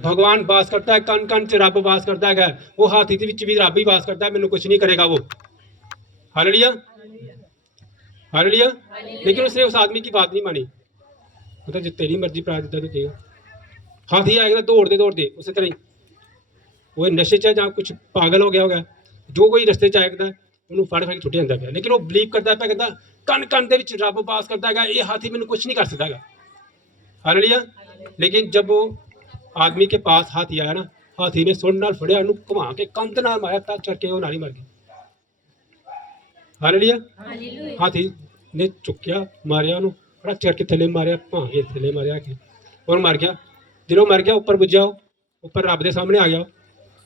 भगवान वास करता है, कण कण च रब वास करता है। वो हाथी ਦੇ ਵਿੱਚ भी रब ही वास करता है, मैनू कुछ नहीं करेगा वो। Hallelujah hallelujah. लेकिन उसने उस आदमी की बात नहीं मानी। मतलब जो तेरी मर्जी भरा जिदा तू कहेगा। हाथी आएगा दौड़ते दौड़ते उसी तरह ही वो नशे च ਜਾਂ कुछ पागल हो गया होगा, जो कोई रस्ते च आएगा ਉਹਨੂੰ ਫੜ ਫੜ ਛੁੱਟ ਜਾਂਦਾ ਪਿਆ। लेकिन वो बिलीव करता ਪਿਆ, ਕਹਿੰਦਾ कण कण ਦੇ ਵਿੱਚ ਰੱਬ ਵਾਸ ਕਰਦਾ ਹੈਗਾ, ਇਹ हाथी मैनू कुछ नहीं कर सकता ਹੈਗਾ। हालेलुया। लेकिन जब वो आदमी के पास हाथी आया ना, हाथी ने सुन नाल फड़िया, ਉਹਨੂੰ ਘੁਮਾ के कंध नाल मारा, ਤਾਂ चढ़ के वो नाल ही मर गया। हालेलुया। हाथी ने चुक्या मारिया, ਉਹਨੂੰ बड़ा चढ़ के थले मारिया, भां के थले मारिया के और मर गया। ਜਦੋਂ मर गया ਉੱਪਰ ਪੁੱਜਿਆ, ਉੱਪਰ ਰੱਬ ਦੇ ਸਾਹਮਣੇ ਆ ਗਿਆ।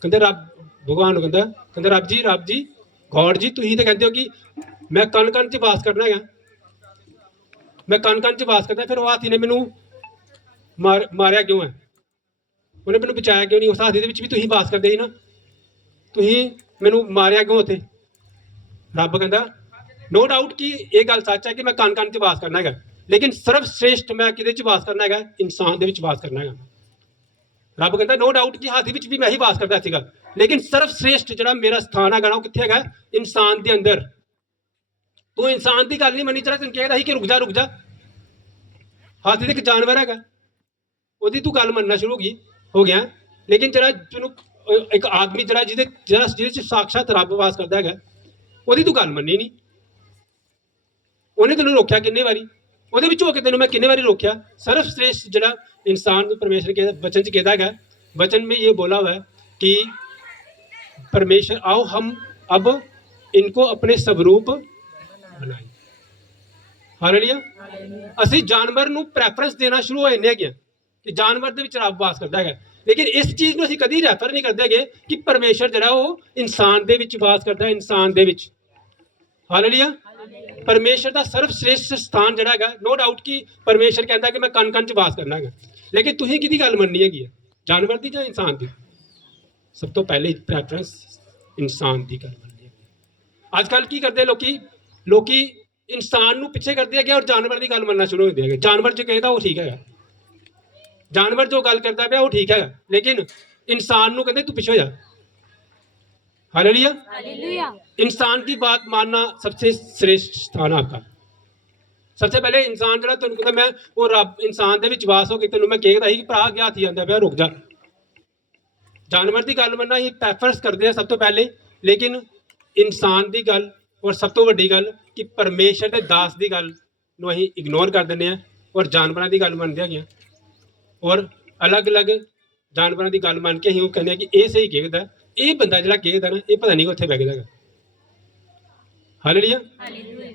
ਕਹਿੰਦੇ ਰੱਬ भगवान ਨੂੰ ਕਹਿੰਦਾ रब जी गॉड जी, ਤੁਸੀਂ ਤਾਂ ਕਹਿੰਦੇ ਹੋ ਕਿ मैं कण कण च वास करना है, मैं कण कण च वास करना, फिर वो हाथी ने मैनू मारिया क्यों है, उन्हें मैनू बचाया क्यों नहीं? उस हाथी दे विच भी तुसीं वास करदे सी ना, तुसीं मैनू मारिया क्यों उत्थे? रब कहंदा नो डाउट कि ये गल सच है कि मैं कण कण च वास करना है, लेकिन सर्वश्रेष्ठ मैं किहदे च वास करना है? इंसान दे विच वास करना है। रब कहता नो डाउट कि हाथी विच भी मैं ही वास करता सीगा, लेकिन सर्वश्रेष्ठ जिहड़ा मेरा स्थान है वो कित्थे है? इंसान के अंदर। तू इंसान की गल नहीं मनी, चला तेन कहता कि रुक जा। हाथी तो एक जानवर है, ਉਹਦੀ तू गल मनना शुरू हो गया, लेकिन जरा तेनू एक आदमी जरा जिहदे साक्षात रब वास करता है, ਉਹਦੀ तू गल मन्नी नहीं। ਉਹਨੇ तेनू रोकया किन्ने वारी, ਉਹਦੇ ਵਿੱਚ ਹੋ ਕੇ तेनू मैं किन्ने वारी रोकया। सर्वश्रेष्ठ जिहड़ा इंसान परमेश्वर के वचन च कहता है, वचन में ये बोला हुआ है कि परमेश्वर आओ हम अब इनको अपने स्वरूप बनाए। हालेलुया। ਅਸੀਂ ਜਾਨਵਰ ਨੂੰ ਪ੍ਰੈਫਰੈਂਸ ਦੇਣਾ ਸ਼ੁਰੂ ਹੋ ਜਾਂਦੇ ਹੈਗੇ ਕਿ ਜਾਨਵਰ ਦੇ ਵਿੱਚ ਰੱਬ ਵਾਸ ਕਰਦਾ ਹੈਗਾ, ਲੇਕਿਨ ਇਸ ਚੀਜ਼ ਨੂੰ ਅਸੀਂ ਕਦੀ ਰੈਫਰ ਨਹੀਂ ਕਰਦੇ ਹੈਗੇ ਕਿ ਪਰਮੇਸ਼ਰ ਜਿਹੜਾ ਉਹ ਇਨਸਾਨ ਦੇ ਵਿੱਚ ਵਾਸ ਕਰਦਾ ਹੈ, ਇਨਸਾਨ ਦੇ ਵਿੱਚ। ਹਾਲੇਲੂਇਆ। परमेश्वर का सर्वश्रेष्ठ स्थान जड़ा है, नो डाउट कि परमेश्वर कहता है कि मैं कण कण च वास करना है, लेकिन तुसीं किहदी गल मननी हैगी है, जानवर की या इंसान की? सब तो पहले प्रैफरेंस इंसान की गल मननी है। अजकल की करते लोग इंसान नूं पिछे करते हैं और जानवर की गल मनना शुरू हो जाते हैं। जानवर जो कहता वो ठीक है, जानवर जो गल करता पाया वो ठीक है, लेकिन इंसान नूं कहते तू पिछे हो जा। हालेलुया। इंसान की बात मानना सबसे श्रेष्ठ स्थान आपका। सबसे पहले इंसान जो तेन कहता मैं वो रब इंसान के विश्वास हो के तेन मैं कहता ही कि भरा क्या हाथी आंदा पाया रुक जा। जानवर की गल मनना ही प्रेफरेंस करते हैं सब तो पहले, लेकिन इंसान की गल और सब तो वड्डी गल कि परमेश्वर के दास की गल नूं असीं इग्नोर कर दिंदे हैं और जानवरों की गल मनदे हैगे और अलग अलग जानवरों की गल मन के असीं कहते हैं कि ये सही कहता, ये बंदा जो कहता ना ये पता नहीं उत्थे बैठदा है। हालेलुया।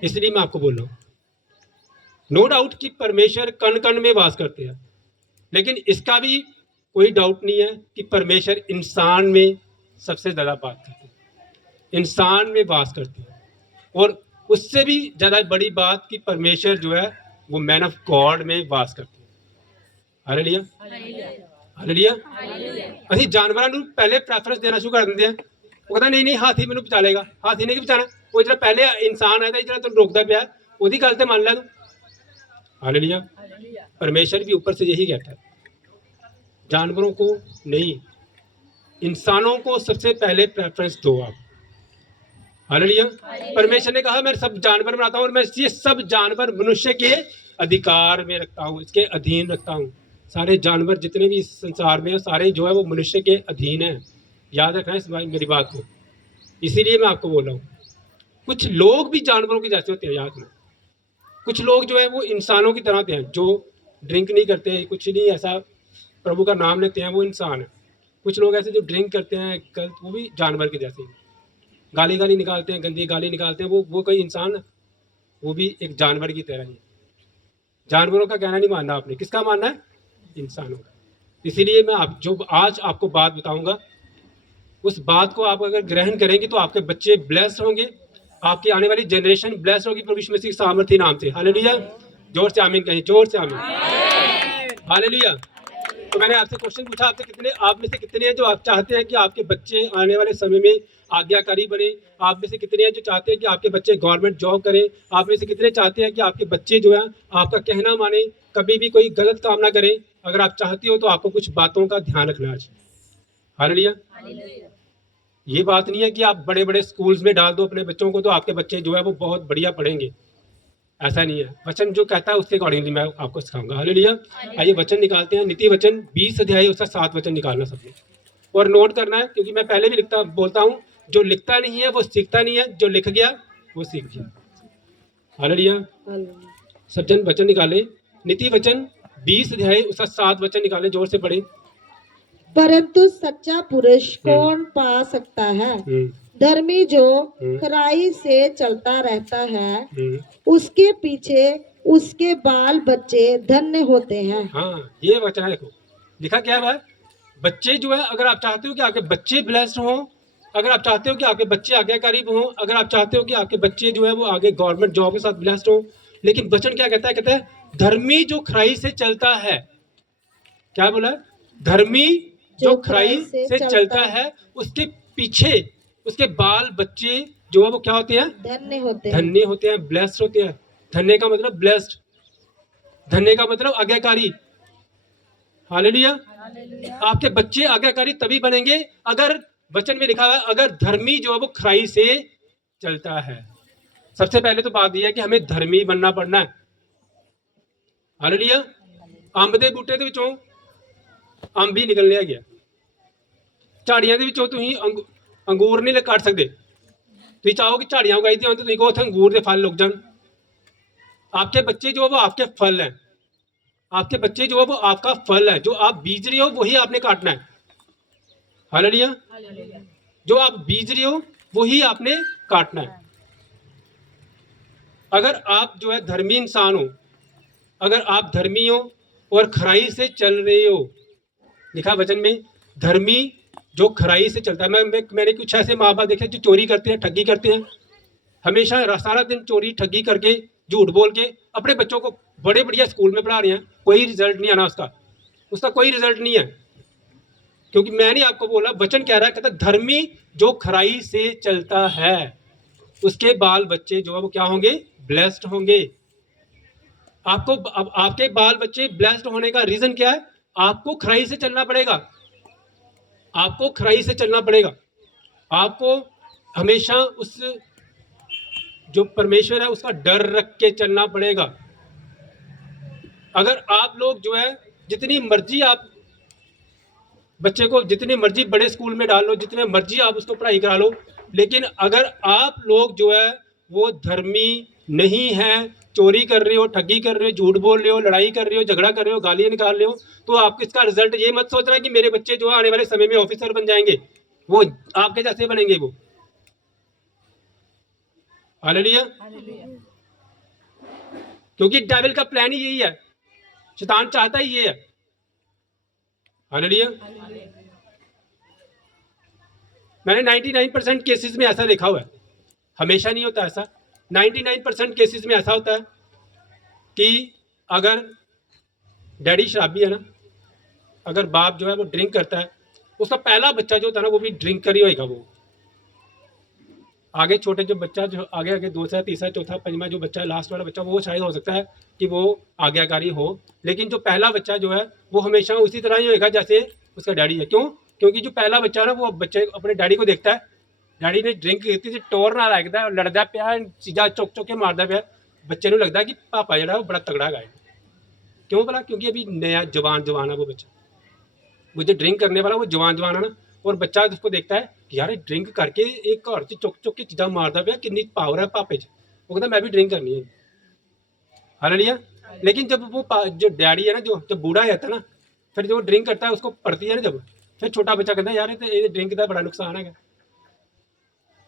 इसलिए मैं आपको बोल रहा हूँ, नो डाउट कि परमेश्वर कण कण में वास करते हैं, लेकिन इसका भी कोई डाउट नहीं है कि परमेश्वर इंसान में सबसे ज़्यादा बात करते हैं, इंसान में वास करते हैं। और उससे भी ज़्यादा बड़ी बात कि परमेश्वर जो है वो मैन ऑफ गॉड में वास करते हैं। Hallelujah hallelujah. असीं जानवरों को पहले प्रैफरेंस देना शुरू कर देंगे हैं। वो कहता नहीं हाथी मैनू बचा लेगा, हाथी ने की बचाना, वो जो पहले इंसान है जो तुम रोकता पाया वो गल तो मान लै तू। हालेलुया। परमेश्वर भी ऊपर से यही कहता है, जानवरों को नहीं, इंसानों को सबसे पहले प्रेफरेंस दो आप। हालेलुया। परमेश्वर ने कहा मैं सब जानवर बनाता हूँ और मैं ये सब जानवर मनुष्य के अधिकार में रखता हूँ, इसके अधीन रखता हूँ। सारे जानवर जितने भी इस संसार में हैं सारे जो है वो मनुष्य के अधीन हैं। याद रखना इस मेरी बात को, इसीलिए मैं आपको बोल रहा हूँ। कुछ लोग भी जानवरों के जैसे होते हैं, याद रखना। कुछ लोग जो है वो इंसानों की तरह होते हैं, जो ड्रिंक नहीं करते, कुछ नहीं ऐसा प्रभु का नाम लेते हैं, वो इंसान है। कुछ लोग ऐसे जो ड्रिंक करते हैं गलत, वो भी जानवर के जैसे, गाली निकालते हैं, गंदी गाली निकालते हैं, वो कोई इंसान है? वो भी एक जानवर की तरह ही। जानवरों का कहना नहीं मानना आपने, किसका मानना है? इंसानों का। इसीलिए मैं जो आज आपको बात बताऊंगा, उस बात को आप अगर ग्रहण करेंगे तो आपके बच्चे ब्लेस्ड होंगे, आपकी आने वाली जनरेशन ब्लेस्ड होगी प्रभु यीशु मसीह सामर्थी नाम से। हालेलुया। जोर से आमीन कहें, जोर से आमीन। हालेलुया। तो मैंने आपसे क्वेश्चन पूछा, आपसे कितने, आप में से कितने हैं जो आप चाहते हैं कि आपके बच्चे आने वाले समय में आज्ञाकारी बने? आप में से कितने हैं जो चाहते हैं कि आपके बच्चे गवर्नमेंट जॉब करें? आप में से कितने चाहते हैं कि आपके बच्चे जो है आपका कहना माने, कभी भी कोई गलत काम ना करें? अगर आप चाहते हो तो आपको कुछ बातों का ध्यान रखना है आज। हालेलुया। ये बात नहीं है कि आप बड़े बड़े स्कूल्स में डाल दो अपने बच्चों को तो आपके बच्चे जो है वो बहुत बढ़िया पढ़ेंगे, ऐसा नहीं है। वचन जो कहता है उसके अकॉर्डिंगली मैं आपको सिखाऊंगा। हालेलुया। आइए वचन निकालते हैं। नीति वचन 20 अध्याय उसका 7 वचन निकालना सबने और नोट करना है, क्योंकि मैं पहले भी बोलता हूँ, जो लिखता नहीं है वो सीखता नहीं है, जो लिख गया वो सीख गया। हालेलुया। सब जन वचन निकाले। नीति वचन 20 अध्याय उसका 7 वचन निकाले, जोर से पढ़े। परंतु सच्चा पुरुष कौन पा सकता है? धर्मी जो खराई से चलता रहता है, उसके पीछे उसके बाल बच्चे धन्य होते हैं। हाँ, ये वचन है। देखो लिखा क्या है, बच्चे जो है, अगर आप चाहते हो कि आपके बच्चे ब्लेस्ड हों, अगर आप चाहते हो कि आपके बच्चे आज्ञाकारी हों, अगर आप चाहते हो कि आपके बच्चे जो है वो आगे गवर्नमेंट जॉब के साथ ब्लेस्ड हों, लेकिन वचन क्या कहता है? कहता है धर्मी जो खराई से चलता है। क्या बोला? धर्मी जो खराई से चलता है उसके पीछे उसके बाल बच्चे जो है वो क्या होते हैं? धन्य होते हैं। धन्य होते हैं, ब्लेस्ड होते हैं। धन्य का मतलब ब्लेस्ड, धन्य का मतलब आज्ञाकारी। हालेलुया। आपके बच्चे आज्ञाकारी तभी बनेंगे अगर वचन में लिखा हुआ है अगर धर्मी जो है वो खराई से चलता है। सबसे पहले तो बात यह है कि हमें धर्मी बनना पड़ना है। हालेलुया। अंब दे बूटे दे विचों अंब ही निकल लिया गया, झाड़ियां दे विचों तुसीं अंगूर नहीं काट सकते। तुसीं चाहो कि झाड़ियां उगाई दी होण तो तुसीं कहो उत्थे अंगूर दे फल लग जाण। आपके बच्चे जो है वो आपके फल हैं। आपके बच्चे जो है वो आपका फल है। जो आप बीज रहे हो वही आपने काटना है। हालेलुया। जो आप बीज रहे हो वही आपने काटना है। अगर आप जो है धर्मी इंसान हो, अगर आप धर्मी हो और खराई से चल रहे हो, लिखा वचन में धर्मी जो खराई से चलता है। मैंने कुछ ऐसे माँ बाप देखे जो चोरी करते हैं, ठगी करते हैं, हमेशा सारा दिन चोरी ठगी करके झूठ बोल के अपने बच्चों को बड़े बढ़िया स्कूल में पढ़ा रहे हैं, कोई रिजल्ट नहीं आना उसका कोई रिजल्ट नहीं है। क्योंकि मैंने आपको बोला, वचन कह रहा है, कहता धर्मी जो खराई से चलता है उसके बाल बच्चे जो है वो क्या होंगे? ब्लेस्ड होंगे। आपको अब आपके बाल बच्चे ब्लेस्ड होने का रीजन क्या है? आपको खराई से चलना पड़ेगा। आपको खराई से चलना पड़ेगा। आपको हमेशा उस जो परमेश्वर है उसका डर रख के चलना पड़ेगा। अगर आप लोग जो है जितनी मर्जी आप बच्चे को जितनी मर्जी बड़े स्कूल में डाल लो, जितने मर्जी आप उसको पढ़ाई करा लो, लेकिन अगर आप लोग जो है वो धर्मी नहीं है, चोरी कर रहे हो, ठगी कर रहे हो, झूठ बोल रहे हो, लड़ाई कर रहे हो, झगड़ा कर रहे हो, गालियां निकाल रहे हो, तो आपको इसका रिजल्ट ये मत सोचना कि मेरे बच्चे जो आने वाले समय में ऑफिसर बन जाएंगे, वो आपके जैसे बनेंगे वो। हालेलुया। क्योंकि डेविल का प्लान ही यही है, शैतान चाहता ही ये है। हालेलुया। मैंने 99% केसेस में ऐसा देखा हुआ है, हमेशा नहीं होता ऐसा। 99% केसेस में ऐसा होता है कि अगर डैडी शराबी है ना, अगर बाप जो है वो ड्रिंक करता है, उसका पहला बच्चा जो होता है ना वो भी ड्रिंक कर ही होएगा। वो आगे छोटे जो बच्चा जो आगे आगे दूसरा तीसरा चौथा पंजवा जो बच्चा है, लास्ट वाला बच्चा, वो शायद हो सकता है कि वो आज्ञाकारी हो, लेकिन जो पहला बच्चा जो है वो हमेशा उसी तरह ही होएगा जैसे उसका डैडी है। क्यों? क्योंकि जो पहला बच्चा है ना वो बच्चे अपने डैडी को देखता है, डैडी ने ड्रिंक की थी, टोर ना लगता है, लड़ता पिया, चीज़ा चुक चुक के मारता पिया, बच्चे को लगता है कि पापा जो है वो बड़ा तगड़ा गाय। क्यों बोला? क्योंकि अभी नया जवान है वो बच्चा, वो जो ड्रिंक करने वाला वो जवान है ना, और बच्चा उसको देखता है कि यार ड्रिंक करके एक घर से चुक चुक के चीज़ा मारता पिया, कितनी पावर है पापे च, वो कहता मैं भी ड्रिंक करनी है। हालेलुया। लेकिन जब वो जो डैडी है ना, जो जब बूढ़ा जाता है ना, फिर जो ड्रिंक करता है उसको पड़ती है ना, जब फिर छोटा बच्चा कहता है यार ये ड्रिंक का बड़ा नुकसान है।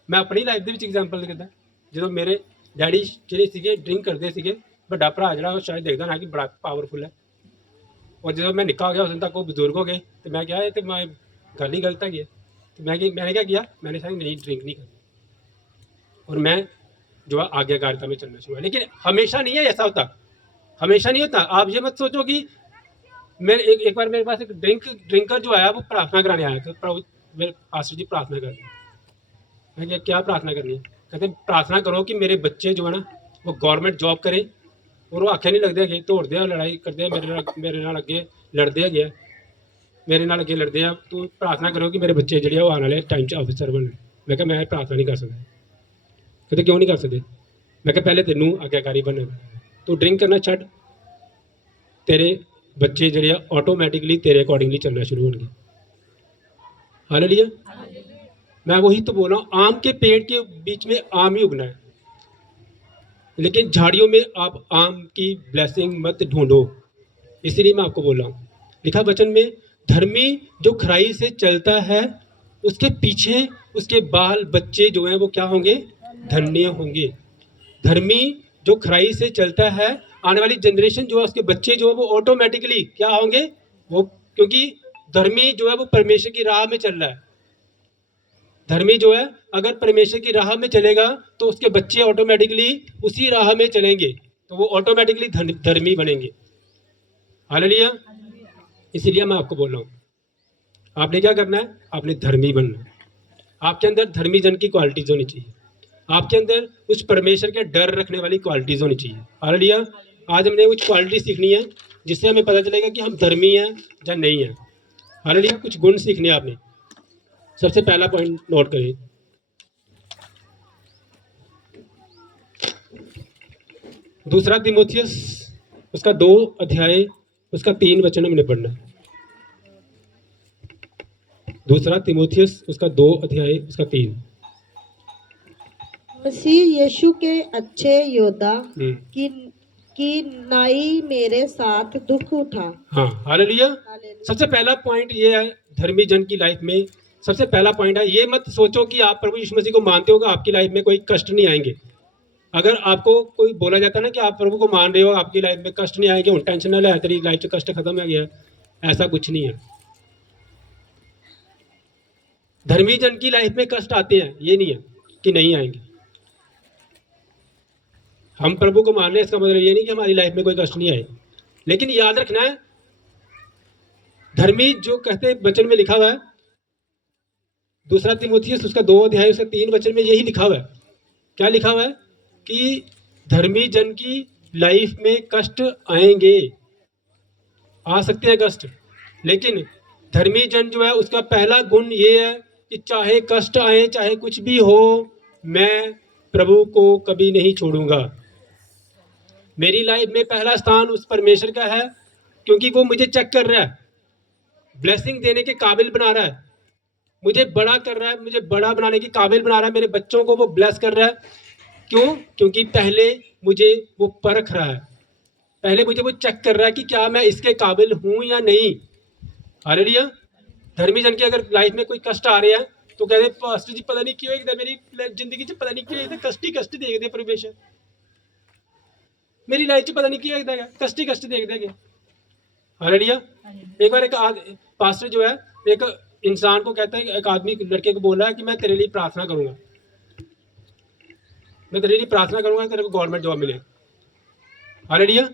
मैं अपनी लाइफ के एग्जाम्पल देता, जो मेरे डैडी ਜਿਹੜੇ ਸੀਗੇ ड्रिंक करते ਸੀਗੇ, ਵੱਡਾ ਭਰਾ ਜਿਹੜਾ ਉਹ शायद देखता ना कि बड़ा पावरफुल है, और जो मैं निका हो गया उस दिन तक वो बुजुर्ग हो गए, तो मैं क्या तो मैं गल ही गलत है। तो मैंने क्या किया, मैंने शायद नहीं ड्रिंक नहीं करनी, और मैं जो है आज्ञाकारिता में चलना शुरू हुआ। लेकिन हमेशा नहीं है ऐसा होता, हमेशा नहीं होता। आप ये मत सोचो कि मैं एक बार मेरे पास एक ड्रिंकर जो आया वो प्रार्थना कराने आया था, मेरे पास्टर जी प्रार्थना करते। मैं क्या प्रार्थना करनी है? कहते प्रार्थना करो कि मेरे बच्चे जो है ना वो गवर्नमेंट जॉब करें, और वो आखे नहीं लगते कि तोड़ते हैं, लड़ाई करते हैं मेरे नाल अगे लड़ते है मेरे नाल अगे लड़ते हैं, तू प्रार्थना करो कि मेरे बच्चे जो आने वाले टाइम अफसर बन। मैं कहा मैं प्रार्थना नहीं कर सकता। कहते क्यों नहीं कर सकते? मैं कहा पहले तेनू आज्ञाकारी बनना, तू ड्रिंक करना छड्ड, तेरे बच्चे जो ऑटोमैटिकली तेरे अकॉर्डिंगली चलना शुरू होंगे। हालेलुया। मैं वही तो बोल रहा हूँ, आम के पेड़ के बीच में आम ही उगना है, लेकिन झाड़ियों में आप आम की ब्लेसिंग मत ढूंढो। इसीलिए मैं आपको बोल रहा हूँ, लिखा वचन में, धर्मी जो खराई से चलता है उसके पीछे उसके बाल बच्चे जो हैं वो क्या होंगे? धन्य होंगे। धर्मी जो खराई से चलता है, आने वाली जनरेशन जो है उसके बच्चे जो है वो ऑटोमेटिकली क्या होंगे? वो, क्योंकि धर्मी जो है वो परमेश्वर की राह में चल रहा है। धर्मी जो है अगर परमेश्वर की राह में चलेगा तो उसके बच्चे ऑटोमेटिकली उसी राह में चलेंगे, तो वो ऑटोमेटिकली धर्मी बनेंगे। हालेलुया। इसीलिए मैं आपको बोल रहा हूँ, आपने क्या करना है? आपने धर्मी बनना है। आपके अंदर धर्मी जन की क्वालिटीज होनी चाहिए, आपके अंदर कुछ परमेश्वर के डर रखने वाली क्वालिटीज होनी चाहिए। हालेलुया। आज हमने कुछ क्वालिटी सीखनी है जिससे हमें पता चलेगा कि हम धर्मी हैं या नहीं हैं। हालेलुया। कुछ गुण सीखने हैं आपने। सबसे पहला पॉइंट नोट करें, दूसरा तीमुथियुस उसका 2 अध्याय उसका 3 वचन हमने पढ़ना है। दूसरा तीमुथियुस उसका 2 अध्याय उसका 3। मसीह यीशु के अच्छे योद्धा की नाई मेरे साथ दुख उठा। हाँ, हालेलुया। सबसे पहला पॉइंट ये है धर्मी जन की लाइफ में, सबसे पहला पॉइंट है, ये मत सोचो कि आप प्रभु यीशु मसीह को मानते हो कि आपकी लाइफ में कोई कष्ट नहीं आएंगे। अगर आपको कोई बोला जाता है ना कि आप प्रभु को मान रहे हो, आपकी लाइफ में कष्ट नहीं आएंगे, टेंशन ना ले, तेरी लाइफ से कष्ट खत्म हो गया, ऐसा कुछ नहीं है। धर्मी जन की लाइफ में कष्ट आते हैं, ये नहीं है कि नहीं आएंगे। हम प्रभु को मान रहे हैं इसका मतलब ये नहीं कि हमारी लाइफ में कोई कष्ट नहीं आए, लेकिन याद रखना है, धर्मी जो कहते वचन में लिखा हुआ है, दूसरा तीमुथियुस उसका 2 अध्याय उसका 3 वचन में यही लिखा हुआ है। क्या लिखा हुआ है? कि धर्मी जन की लाइफ में कष्ट आएंगे, आ सकते हैं कष्ट, लेकिन धर्मी जन जो है उसका पहला गुण ये है कि चाहे कष्ट आए, चाहे कुछ भी हो, मैं प्रभु को कभी नहीं छोड़ूंगा। मेरी लाइफ में पहला स्थान उस परमेश्वर का है, क्योंकि वो मुझे चेक कर रहा है, ब्लेसिंग देने के काबिल बना रहा है, मुझे बड़ा कर रहा है, मुझे बड़ा बनाने के काबिल बना रहा है, मेरे बच्चों को वो ब्लेस कर रहा है। क्यों? क्योंकि पहले मुझे वो परख रहा है, पहले मुझे वो चेक कर रहा है कि क्या मैं इसके काबिल हूं या नहीं। हालेलुया। धर्मी जन की अगर लाइफ में कोई कष्ट आ रहे हैं तो कहते हैं पास्टर जी पता नहीं क्यों एकदम मेरी जिंदगी च पता नहीं क्यों एकदम कष्ट ही कष्ट देखते परमेश्वर, मेरी लाइफ च पता नहीं क्यों एकदम कष्ट ही कष्ट देखते हैं। हालेलुया। एक बार एक पास्टर जो है एक इंसान को कहता है, एक आदमी लड़के को बोल रहा है कि मैं तेरे लिए प्रार्थना करूंगा, मैं तेरे लिए प्रार्थना करूंगा तेरे को गवर्नमेंट जॉब मिले। हालेलुया।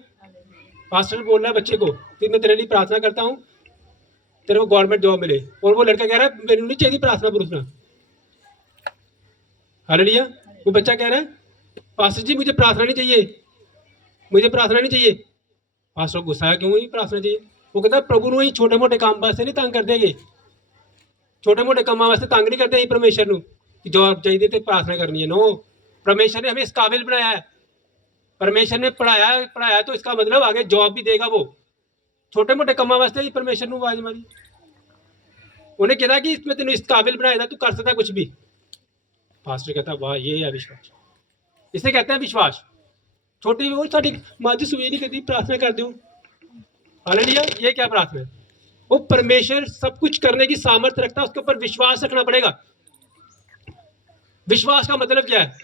पास्टर बोल रहा है बच्चे को कि मैं तेरे लिए प्रार्थना करता हूँ तेरे को गवर्नमेंट जॉब मिले, और वो लड़का कह रहा है मेरे नहीं चाहिए प्रार्थना पुरुषना। हालेलुया। वो बच्चा कह रहा है पास्टर जी मुझे प्रार्थना नहीं चाहिए, मुझे प्रार्थना नहीं चाहिए। पास्टर को गुस्सा है, क्यों नहीं प्रार्थना चाहिए? वो कहता प्रभु ਨੂੰ छोटे मोटे काम वास्ते नहीं तंग करते गए, छोटे मोटे कामों वास्ते तंग नहीं करते परमेश्वर ਨੂੰ कि जॉब चाहिए तो प्रार्थना करनी है। नो, परमेश्वर ने हमें इस काबिल बनाया है, परमेश्वर ने पढ़ाया तो इसका मतलब आगे जॉब भी देगा। वो छोटे मोटे कामों वास्ते ही परमेश्वर ਨੂੰ आवाज मारी, उन्हें कहता कि इसमें तेन इस काबिल बनाया था, तू कर सकता कुछ भी। पास्टर कहता वाह ये है विश्वास, इसे कहते हैं विश्वास। छोटी वो साड़ी मज सुई नहीं करती, प्रार्थना कर दो। हालेलुया। ये क्या प्रार्थना है? वो परमेश्वर सब कुछ करने की सामर्थ्य रखता है, उसके ऊपर विश्वास रखना पड़ेगा। विश्वास का मतलब क्या है?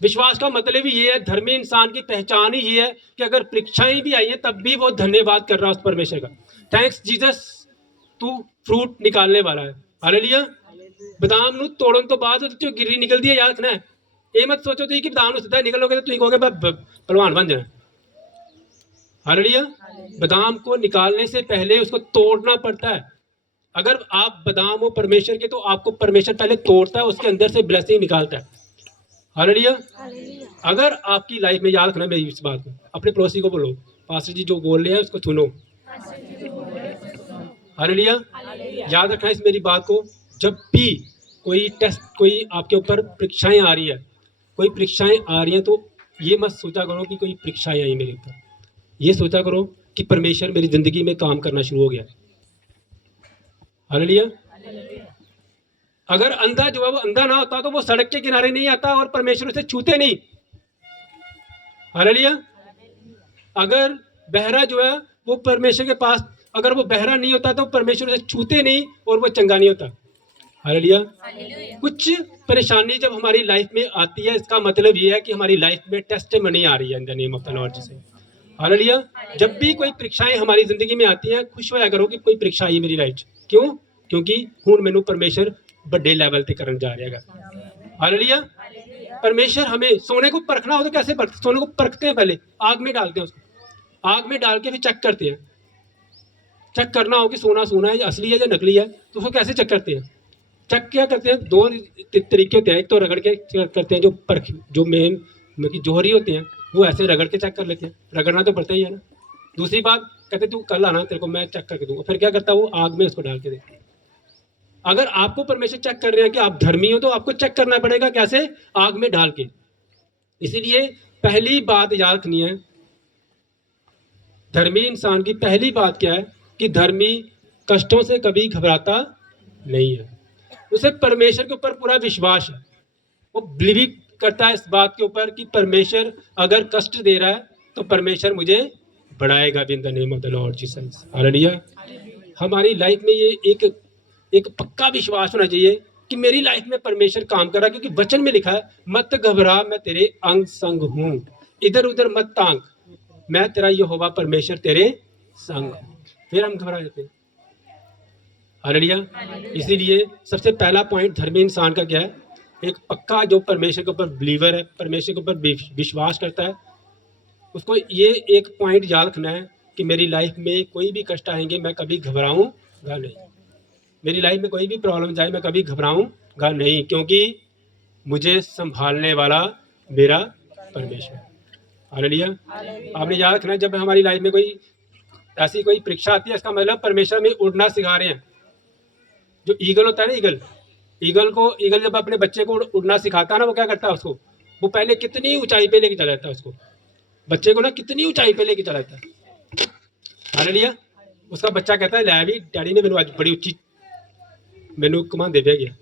विश्वास का मतलब ही ये है, धर्मी इंसान की पहचान ही ये है कि अगर परीक्षाएं भी आई हैं तब भी वो धन्यवाद कर रहा है उस परमेश्वर का। थैंक्स जीसस, तू फ्रूट निकालने वाला है। हालेलुया। बादाम ਨੂੰ ਤੋੜਨ ਤੋਂ ਬਾਅਦ ਉਹਦੇ ਚੋਂ ਗਿਰੀ ਨਿਕਲਦੀ ਹੈ, ਯਾਦ ਰੱਖਣਾ ਹੈ। ਇਹ ਮਤ ਸੋਚੋ ਤੁਸੀਂ ਕਿ ਬਾਦਾਮ ਨੂੰ ਸਿੱਧਾ ਨਿਕਲੋਗੇ तो ਤੁਸੀਂ कहोगे मैं पहलवान बन जाना। हालेलुया। बादाम को निकालने से पहले उसको तोड़ना पड़ता है। अगर आप बादाम हो परमेश्वर के तो आपको परमेश्वर पहले तोड़ता है, उसके अंदर से ब्लेसिंग निकालता है। हालेलुया। अगर आपकी लाइफ में, याद रखना मेरी इस बात को, अपने पड़ोसी को बोलो पास्टर जी जो बोल रहे हैं उसको सुनो। हालेलुया। याद रखना इस मेरी बात को, जब भी कोई टेस्ट, कोई आपके ऊपर परीक्षाएं आ रही है, कोई परीक्षाएं आ रही हैं, तो ये मत सोचा करो कि कोई परीक्षाएं आई मेरे ऊपर, ये सोचा करो कि परमेश्वर मेरी ज़िंदगी में काम करना शुरू हो गया। हालेलुया। अगर अंधा जो है वो अंधा ना होता तो वो सड़क के किनारे नहीं आता और परमेश्वर उसे छूते नहीं। हालेलुया। अगर बहरा जो है वो परमेश्वर के पास, अगर वो बहरा नहीं होता तो परमेश्वर उसे छूते नहीं और वो चंगा नहीं होता। हालेलुया। कुछ परेशानी जब हमारी लाइफ में आती है, इसका मतलब ये है कि हमारी लाइफ में टेस्टिमनी आ रही है इन the name of the Lord Jesus. Hallelujah. जब भी कोई परीक्षाएं हमारी जिंदगी में आती हैं, खुश होया करो कि कोई परीक्षा आई मेरी लाइफ। क्यों? क्योंकि हुण मैनू परमेश्वर बड़े लेवल ते करन जा रहा है। हालेलुया। परमेश्वर हमें सोने को परखना हो तो कैसे परखते? सोने को परखते हैं, पहले आग में डालते हैं उसको, आग में डाल के फिर चेक करते हैं। चेक करना हो कि सोना सोना है, असली है या नकली है, तो उसको कैसे चेक करते हैं? चेक क्या करते हैं? दो तरीके होते हैं। एक तो रगड़ के चेक करते हैं, जो परख, जो मेन मतलब जोहरी होते हैं वो ऐसे रगड़ के चेक कर लेते हैं, रगड़ना तो पड़ता ही है ना। दूसरी बात कहते तू कल आना, तेरे को मैं चेक करके दूंगा। फिर क्या करता है वो? आग में उसको डाल के देता है। अगर आपको परमेश्वर चेक कर रहे हैं कि आप धर्मी हो, तो आपको चेक करना पड़ेगा कैसे? आग में डाल के। इसीलिए पहली बात याद रखनी है, धर्मी इंसान की पहली बात क्या है कि धर्मी कष्टों से कभी घबराता नहीं है। उसे परमेश्वर के ऊपर पूरा विश्वास है, वो बिलीव करता है इस बात के ऊपर कि परमेश्वर अगर कष्ट दे रहा है तो परमेश्वर मुझे बढ़ाएगा भी इन the name of the Lord Jesus. Hallelujah. हमारी लाइफ में ये एक पक्का विश्वास होना चाहिए कि मेरी लाइफ में परमेश्वर काम कर रहा है, क्योंकि वचन में लिखा है मत घबरा, मैं तेरे अंग संग हूँ, इधर उधर मत तांग, मैं तेरा यहोवा परमेश्वर तेरे संग हूँ। फिर हम घबरा जाते हैं। हालेलुया। इसीलिए सबसे पहला पॉइंट धर्मी इंसान का क्या है? एक पक्का जो परमेश्वर के ऊपर बिलीवर है, परमेश्वर के ऊपर विश्वास करता है, उसको ये एक पॉइंट याद रखना है कि मेरी लाइफ में कोई भी कष्ट आएंगे मैं कभी घबराऊंगा नहीं। मेरी लाइफ में कोई भी प्रॉब्लम जाए मैं कभी घबराऊंगा नहीं, क्योंकि मुझे संभालने वाला मेरा परमेश्वर। हालेलुया। आपने याद रखना है, जब हमारी लाइफ में कोई ऐसी कोई परीक्षा आती है, इसका मतलब परमेश्वर में उड़ना सिखा रहे हैं। जो ईगल होता है ना, ईगल जब अपने बच्चे को उड़ना सिखाता है ना, वो क्या करता है उसको? वो पहले कितनी ऊंचाई पे लेके चला जाता है उसको, बच्चे को ना कितनी ऊंचाई पे लेके चला जाता है। हालेलुया। उसका बच्चा कहता है लै भी डैडी ने मैनू आज बड़ी ऊंची मैनू कमान दे गया।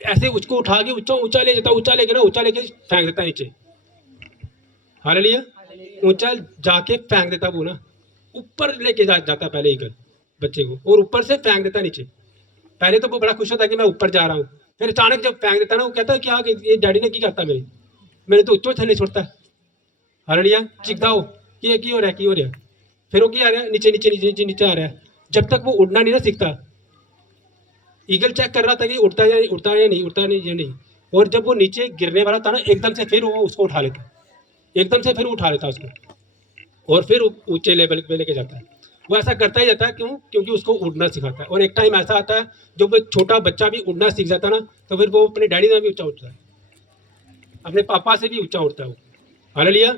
ऐसे उसको उठा के ऊंचा ले जाता, ऊंचा लेके फेंक देता नीचे। हालेलुया। ऊंचा जाके फेंक देता वो ना, ऊपर लेके जाता पहले ईगल बच्चे को, और ऊपर से फेंक देता नीचे। पहले तो वो बड़ा खुश होता है कि मैं ऊपर जा रहा हूँ, फिर अचानक जब फेंक देता ना, वो कहता है क्या ये डैडी ने की करता मैंने तो उच्चो थले छोड़ता। हालेलुया। चिकदा हो कि की हो रहा है, फिर वो क्या आ रहा है? नीचे नीचे नीचे नीचे नीचे आ रहा है। जब तक वो उड़ना नहीं ना सीखता, ईगल चेक कर रहा था कि उड़ता है या नहीं। और जब वो नीचे गिरने वाला था ना, एकदम से फिर वो उसको उठा लेता उसको, और फिर ऊंचे लेवल पे लेके जाता है। वो ऐसा करता ही जाता है। क्यों? क्योंकि उसको उड़ना सिखाता है। और एक टाइम ऐसा आता है जब वो छोटा बच्चा भी उड़ना सीख जाता है ना, तो फिर वो अपने डैडी से भी ऊंचा उठता है, अपने पापा से भी ऊंचा उठता है वो। हालेलुया।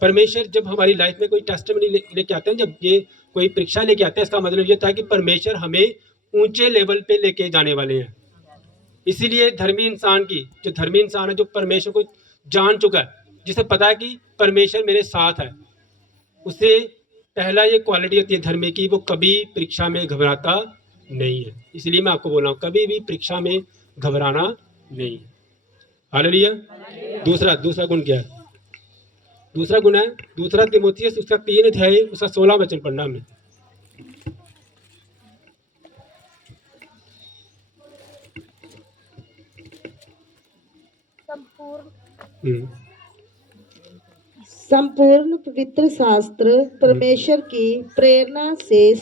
परमेश्वर जब हमारी लाइफ में कोई टेस्टिमनी लेके आते हैं, जब ये कोई परीक्षा लेके आते हैं, इसका मतलब ये था कि परमेश्वर हमें ऊंचे लेवल पे लेके जाने वाले हैं। इसीलिए धर्मी इंसान की, जो धर्मी इंसान है, जो परमेश्वर को जान चुका है, जिसे पता है कि परमेश्वर मेरे साथ है, उसे पहला ये क्वालिटी होती है धर्मी की, वो कभी परीक्षा में घबराता नहीं है। इसलिए मैं आपको बोल रहा हूँ, कभी भी परीक्षा में घबराना नहीं है। हालेलुया। दूसरा गुण क्या है? दूसरा गुण है दूसरा तीमुथियुस उसका 3 अध्याय उसका 16 वचन पढ़ना हमने। संपूर्ण पवित्र शास्त्र परमेश्वर की प्रेरणा से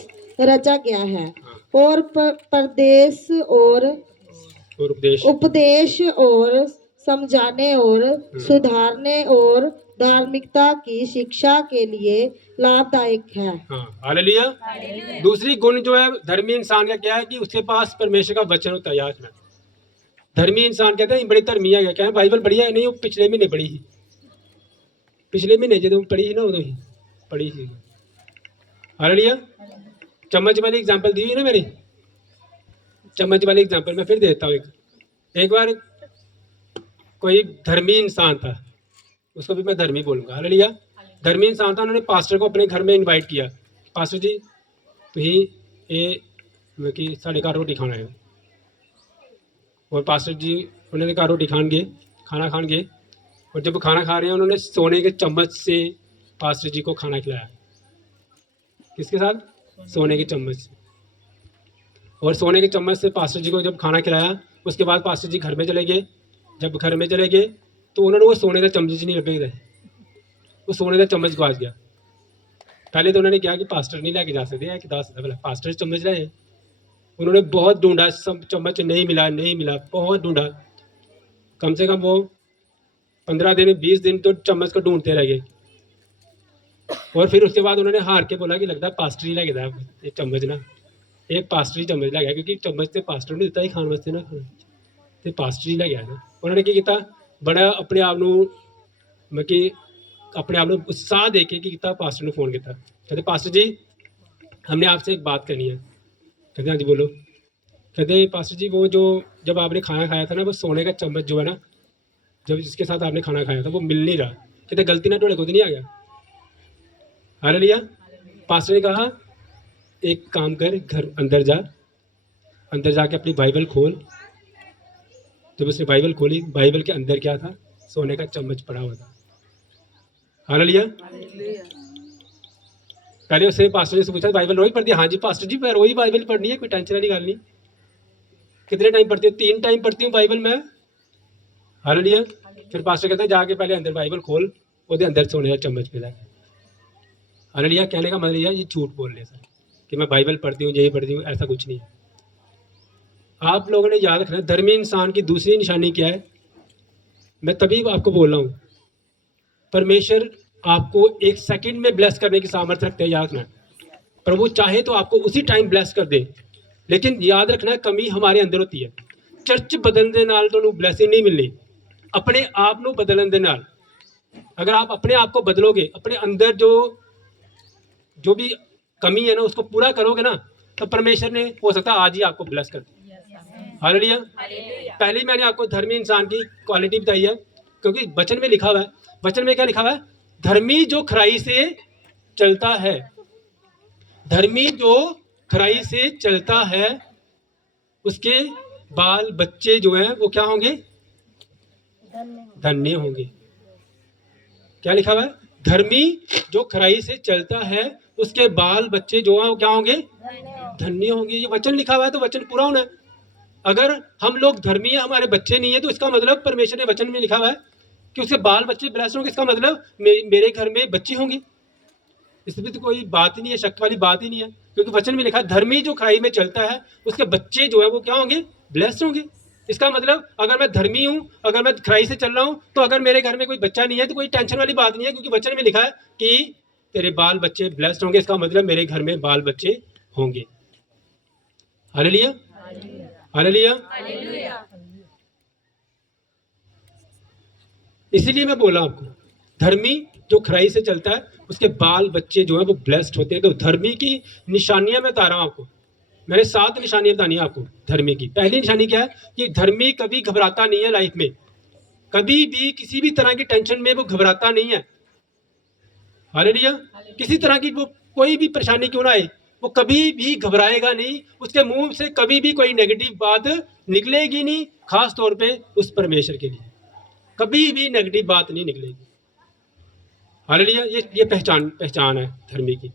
रचा गया है और प्रदेश और उपदेश और समझाने और सुधारने और धार्मिकता की शिक्षा के लिए लाभदायक है। हालेलुया। दूसरी गुण जो है धर्मी इंसान का क्या है कि उसके पास परमेश्वर का वचन होता है। याद में धर्मी इंसान कहते हैं बड़ी धर्मी है, क्या है बाइबल बढ़िया है? नहीं, वो पिछले महीने पढ़ी ही, पिछले महीने जो पढ़ी ही ना, उदों ही पढ़ी ही। हालेलुया। चम्मच वाली एग्जांपल दी है ना मैंने, चम्मच वाली एग्जांपल मैं फिर देता हूँ। एक बार कोई धर्मी इंसान था, उसको भी मैं धर्मी बोलूँगा। हालेलुया। धर्मी इंसान था, उन्होंने पास्टर को अपने घर में इनवाइट किया, पास्टर जी तुही ये मतलब कि साढ़े घर रोटी खाना है। और पास्टर जी उन्होंने घर रोटी खाना खान गए, और जब वो खाना खा रहे हैं उन्होंने सोने के चम्मच से पास्टर जी को खाना खिलाया। किसके साथ? सोने के चम्मच से। और सोने के चम्मच से पास्टर जी को जब खाना खिलाया, उसके बाद पास्टर जी घर में चले गए। जब घर में चले गए तो उन्होंने वो सोने का चम्मच नहीं लगे थे, वो सोने का चम्मच गवाच गया। पहले तो उन्होंने कहा कि पास्टर नहीं लेके जा सकते, कि दस पास्टर चम्मच लाए। उन्होंने बहुत ढूंढा, सब चम्मच नहीं मिला, नहीं मिला, बहुत ढूंढा। कम से कम वो 15 दिन 20 दिन तो चम्मच को ढूंढते रह गए। और फिर उसके बाद उन्होंने हार के बोला कि लगता है पास्टर ही लगे था ये चम्मच ना, एक पास्टर ही चम्मच लग गया, क्योंकि चम्मच से पास्टर ने दिता ही खाने वास्ते ना, खाना तो पास्टर ही लग गया ना। उन्होंने क्या किया, बड़ा अपने आप ਨੂੰ मतलब कि अपने आप ਨੂੰ उत्साह दे के किया, पास्टर ने फ़ोन किया, कहते पास्टर जी हमने आपसे एक बात करनी है। कहते हाँ जी बोलो। कहते पास्टर जी वो जो जब आपने खाना खाया था ना, वो सोने का चम्मच जो है ना, जब जिसके साथ आपने खाना खाया था वो मिल नहीं रहा। कहते गलती ना टोड़े खुद नहीं आ गया। हालेलुया। पास्टर ने कहा एक काम कर, घर अंदर जा, अंदर जाके अपनी बाइबल खोल। जब उसने बाइबल खोली, बाइबल के अंदर क्या था? सोने का चम्मच पड़ा हुआ था। हालेलुया। पहले उससे पास्टर ने से पूछा बाइबल रोज पढ़ती है? हाँ जी पास्टर जी रोज बाइबल पढ़नी है, कोई टेंशन वाली गल नहीं। कितने टाइम पढ़ती हो? 3 टाइम पढ़ती हूँ बाइबल मैं। हालेलुया। फिर पास्टर कहता है जाके पहले अंदर बाइबल खोल, उसके अंदर सोने का चम्मच मिला। हालेलुया। कहने का मतलब ये झूठ बोल रहे सर कि मैं बाइबल पढ़ती हूँ, यही पढ़ती हूँ, ऐसा कुछ नहीं है। आप लोगों ने याद रखना, धर्मी इंसान की दूसरी निशानी क्या है? मैं तभी आपको बोल रहा हूँ, परमेश्वर आपको एक सेकंड में ब्लेस करने की सामर्थ्य रखते हैं, याद रखना। प्रभु चाहे तो आपको उसी टाइम ब्लेस कर दे, लेकिन याद रखना कमी हमारे अंदर होती है। चर्च बदलने ਦੇ ਨਾਲ ਤੁਹਾਨੂੰ ब्लैसिंग नहीं मिलनी, अपने आप ਨੂੰ बदलने ਦੇ ਨਾਲ। अगर आप अपने आप को बदलोगे, अपने अंदर जो भी कमी है ना उसको पूरा करोगे ना, तो परमेश्वर ने हो सकता है आज ही आपको ब्लेस कर दे। हालेलुया। पहले मैंने आपको धर्मी इंसान की क्वालिटी बताई है, क्योंकि वचन में लिखा हुआ है। वचन में क्या लिखा हुआ है? धर्मी जो खराई से चलता है, धर्मी जो खराई से चलता है उसके बाल बच्चे जो हैं वो क्या होंगे? धन्य होंगे। क्या लिखा हुआ है? धर्मी जो खराई से चलता है उसके बाल बच्चे जो हैं वो क्या होंगे? धन्य होंगे। ये वचन लिखा हुआ है तो वचन पूरा होना है। अगर हम लोग धर्मी है, हमारे बच्चे नहीं है, तो इसका मतलब परमेश्वर ने वचन में लिखा हुआ है कि उसके बाल बच्चे ब्लेस्ड होंगे। इसका मतलब मेरे घर में बच्चे होंगे। इसमें तो कोई बात ही नहीं है, शक वाली बात ही नहीं है, क्योंकि वचन में लिखा है धर्मी जो खराई में चलता है उसके बच्चे जो है वो क्या होंगे? ब्लेस्ड होंगे। इसका मतलब अगर मैं धर्मी हूँ, अगर मैं खराई से चल रहा हूँ, तो अगर मेरे घर में कोई बच्चा नहीं है तो कोई टेंशन वाली बात नहीं है, क्योंकि वचन में लिखा है कि तेरे बाल बच्चे ब्लेस्ड होंगे। इसका मतलब मेरे घर में बाल बच्चे होंगे। हालेलुया। हालेलुया। इसीलिए मैं बोला आपको, धर्मी जो खराई से चलता है उसके बाल बच्चे जो है वो ब्लेस्ड होते हैं। तो धर्मी की निशानियां मैं बता रहा हूं आपको। मैंने 7 निशानियां बतानी है आपको धर्मी की। पहली निशानी क्या है? कि धर्मी कभी घबराता नहीं है लाइफ में, कभी भी किसी भी तरह की टेंशन में वो घबराता नहीं है। हालेलुया। किसी तरह की वो कोई भी परेशानी क्यों ना आए, वो कभी भी घबराएगा नहीं। उसके मुंह से कभी भी कोई नेगेटिव बात निकलेगी नहीं, खास तौर पे उस परमेश्वर के लिए कभी भी नेगेटिव बात नहीं निकलेगी। हालेलुया। ये पहचान है धर्मी की।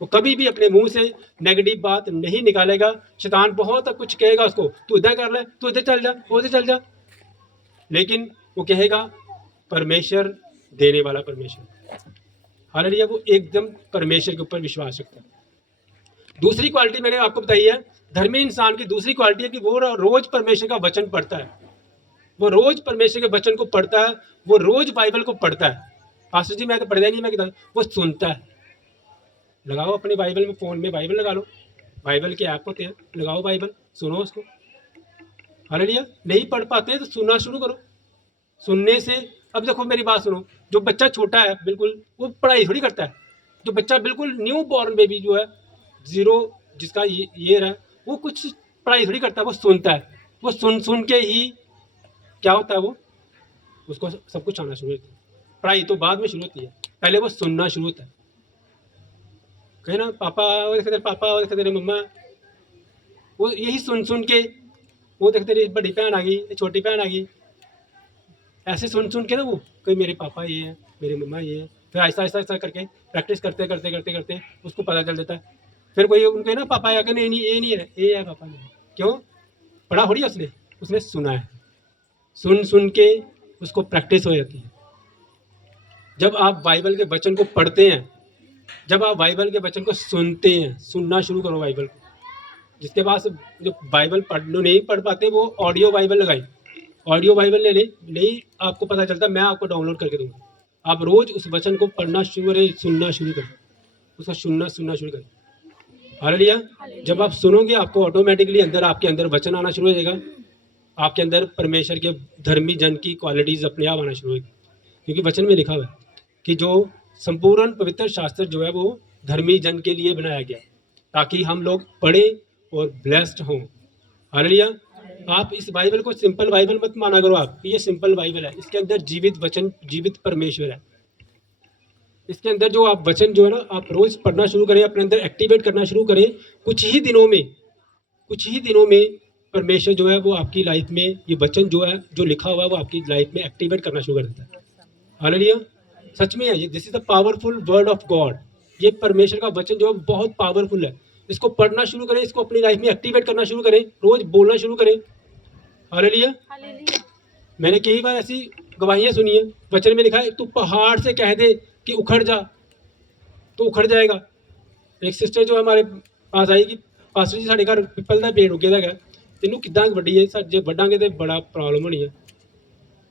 वो कभी भी अपने मुंह से नेगेटिव बात नहीं निकालेगा। शैतान बहुत कुछ कहेगा उसको, तू इधर कर ले, तू इधर चल जा, उधर चल जा, लेकिन वो कहेगा परमेश्वर देने वाला परमेश्वर। हालेलुया। वो एकदम परमेश्वर के ऊपर विश्वास रखता है। दूसरी क्वालिटी मैंने आपको बताई है, धर्मी इंसान की दूसरी क्वालिटी है कि वो रोज परमेश्वर का वचन पढ़ता है। वो रोज परमेश्वर के वचन को पढ़ता है, वो रोज बाइबल को पढ़ता है। पास्टर जी मैं तो पढ़ता नहीं, मैं कहता वो सुनता है। लगाओ अपने बाइबल में, फ़ोन में बाइबल लगा लो, बाइबल के ऐप होते हैं, लगाओ बाइबल, सुनो उसको। हालेलुया। नहीं पढ़ पाते तो सुनना शुरू करो। सुनने से, अब देखो मेरी बात सुनो, जो बच्चा छोटा है बिल्कुल, वो पढ़ाई थोड़ी करता है, जो बच्चा बिल्कुल न्यू बॉर्न बेबी जो है, 0 जिसका ईयर है, वो कुछ पढ़ाई थोड़ी करता है, वो सुनता है। वो सुन के ही क्या होता है, वो उसको सब कुछ आना शुरू होता है। पढ़ाई तो बाद में शुरू होती है, पहले वो सुनना शुरू होता है। कहे ना पापा, वो देखते तेरे पापा, वो देखते तेरे मम्मा, वो यही सुन के, वो देखते तेरी बड़ी बहन आ गई, छोटी बहन आ गई, ऐसे सुन के ना वो कोई मेरे पापा ये है, मेरी मम्मा ये है। फिर आहिस्ता आहिस्ता आहिस्ता करके प्रैक्टिस करते करते करते करते उसको पता चल जाता है। फिर कोई उनके ना पापा या नहीं नहीं ये नहीं है, ये है पापा नहीं। क्यों? पढ़ा थोड़ी है उसने, उसने सुना है। सुन के उसको प्रैक्टिस हो जाती है। जब आप बाइबल के वचन को पढ़ते हैं, जब आप बाइबल के वचन को सुनते हैं, सुनना शुरू करो बाइबल को। जिसके पास जो बाइबल नहीं पढ़ पाते, वो ऑडियो बाइबल लगाए। ऑडियो बाइबल ले नहीं आपको पता चलता, मैं आपको डाउनलोड करके दूंगा। आप रोज उस वचन को पढ़ना शुरू करें, सुनना शुरू करें, उसका सुनना शुरू करें। हालेलुया। जब आप सुनोगे, आपको ऑटोमेटिकली अंदर, आपके अंदर वचन आना शुरू हो जाएगा। आपके अंदर परमेश्वर के धर्मी जन की क्वालिटीज अपने आप आना शुरू होगी। क्योंकि वचन में लिखा हुआ है कि जो संपूर्ण पवित्र शास्त्र जो है वो धर्मी जन के लिए बनाया गया, ताकि हम लोग पढ़े और ब्लेस्ड हों। हालेलुया। आप इस बाइबल को सिंपल बाइबल मत माना करो। आप ये सिंपल बाइबल है, इसके अंदर जीवित वचन, जीवित परमेश्वर है। इसके अंदर जो आप वचन जो है ना, आप रोज पढ़ना शुरू करें, अपने अंदर एक्टिवेट करना शुरू करें। कुछ ही दिनों में परमेश्वर जो है वो आपकी लाइफ में, ये वचन जो है जो लिखा हुआ है वो आपकी लाइफ में एक्टिवेट करना शुरू कर देता है। हालेलुया। सच में है ये, this is the powerful word of God. ये परमेश्वर का वचन जो है बहुत पावरफुल है। इसको पढ़ना शुरू करें, इसको अपनी लाइफ में एक्टिवेट करना शुरू करें, रोज बोलना शुरू करें। हालेलुया। मैंने कई बार ऐसी गवाहियां सुनी है, वचन में लिखा है तू पहाड़ से कह दे कि उखड़ जा, तो उखड़ जाएगा। एक सिस्टर जो हमारे पास आई कि पास्टर जी साढ़े घर पिपल का पेड़ उगे है, तेनों किद्दां वड्डीए, जो वड्डांगे तो बड़ा प्रॉब्लम होनी है।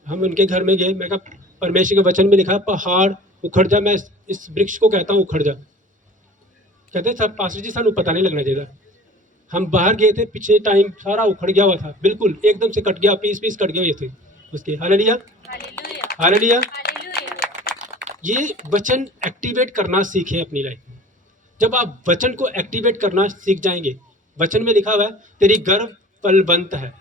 हम उनके घर में गए, मैं कहा परमेश्वर के वचन में लिखा पहाड़ उखड़ जा, मैं इस वृक्ष को कहता हूँ उखड़ जा। कहते सब पास्टर जी सानू पता नहीं लगना चाहिए। हम बाहर गए थे, पिछले टाइम सारा उखड़ गया हुआ था, बिल्कुल एकदम से कट गया, पीस कट गए हुए थे उसके। Hallelujah, hallelujah. ये वचन एक्टिवेट करना सीखे अपनी लाइफ में। जब आप वचन को एक्टिवेट करना सीख जाएंगे, वचन में लिखा हुआ है तेरी गर्भ फलवंत है।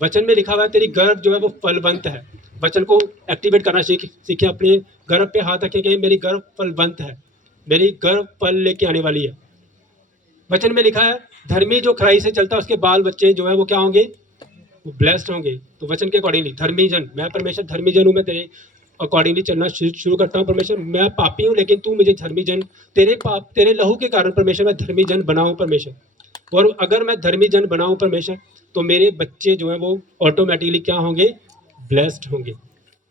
वचन में लिखा हुआ है तेरी गर्भ जो है वो फलवंत है। वचन को एक्टिवेट करना सीखे। अपने गर्भ पे हाथ रखें कि मेरी गर्भ फलवंत है, मेरी गर्भ फल लेके आने वाली है। वचन में लिखा है धर्मी जो खराई से चलता है उसके बाल बच्चे जो है वो क्या होंगे, वो ब्लेस्ड होंगे। तो वचन के अकॉर्डिंगली धर्मी जन, मैं परमेश्वर धर्मी जन हूँ, मैं तेरे अकॉर्डिंगली चलना शुरू करता हूँ। परमेश्वर मैं पापी हूँ, लेकिन तू मुझे धर्मी जन, तेरे लहू के कारण परमेश्वर मैं धर्मी जन बनाऊँ परमेश्वर। और अगर मैं धर्मी जन बनाऊँ परमेश्वर, तो मेरे बच्चे जो हैं वो ऑटोमेटिकली क्या होंगे, ब्लेस्ड होंगे।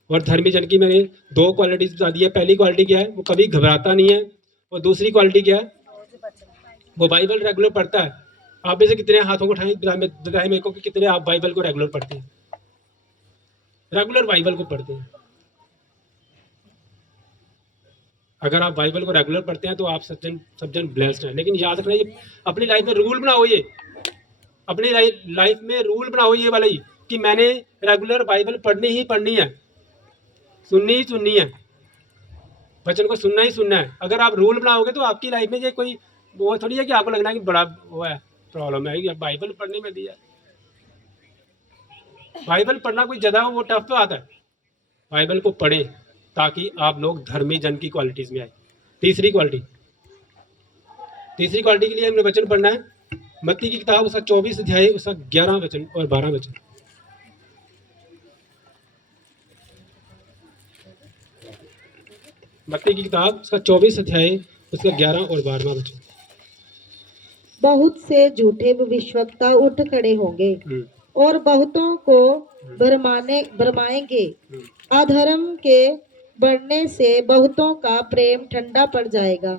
और धर्मी जन की मैंने 2 क्वालिटीज बता दी है। पहली क्वालिटी क्या है, वो कभी घबराता नहीं है। और दूसरी क्वालिटी क्या है, वो बाइबल रेगुलर पढ़ता है। आप में से कितने हाथों को उठाएं, बताएं मेरे को कि कितने आप बाइबल को रेगुलर पढ़ते हैं, रेगुलर बाइबल को पढ़ते हैं। अगर आप बाइबल को रेगुलर पढ़ते हैं तो आप सब जन ब्लेस्ड हैं। लेकिन याद रखना, ये अपनी लाइफ में रूल बनाओ, ये अपनी लाइफ में रूल बनाओ ये वाला ही, कि मैंने रेगुलर बाइबल पढ़नी ही पढ़नी है, सुननी ही सुननी है, वचन को सुनना ही सुनना है। अगर आप रूल बनाओगे तो आपकी लाइफ में ये कोई वो थोड़ी है कि आपको लगना है कि बड़ा वो है, प्रॉब्लम है कि बाइबल पढ़ने में दिया। बाइबल पढ़ना कोई ज़्यादा वो टफ बात है। बाइबल को पढ़ें ताकि आप लोग धर्मी जन की क्वालिटीज़ में आए। तीसरी क्वालिटी के लिए हमने वचन पढ़ना है मत्ती की किताब, उसका 24 अध्याय, उसका 11 वचन और 12 वचन। मत्ती की किताब, उसका 24 अध्याय, उसका 11 और 12 वचन। बहुत से झूठे भविष्यवक्ता उठ खड़े होंगे और बहुतों को भरमाएंगे। अधर्म के बढ़ने से बहुतों का प्रेम ठंडा पड़ जाएगा,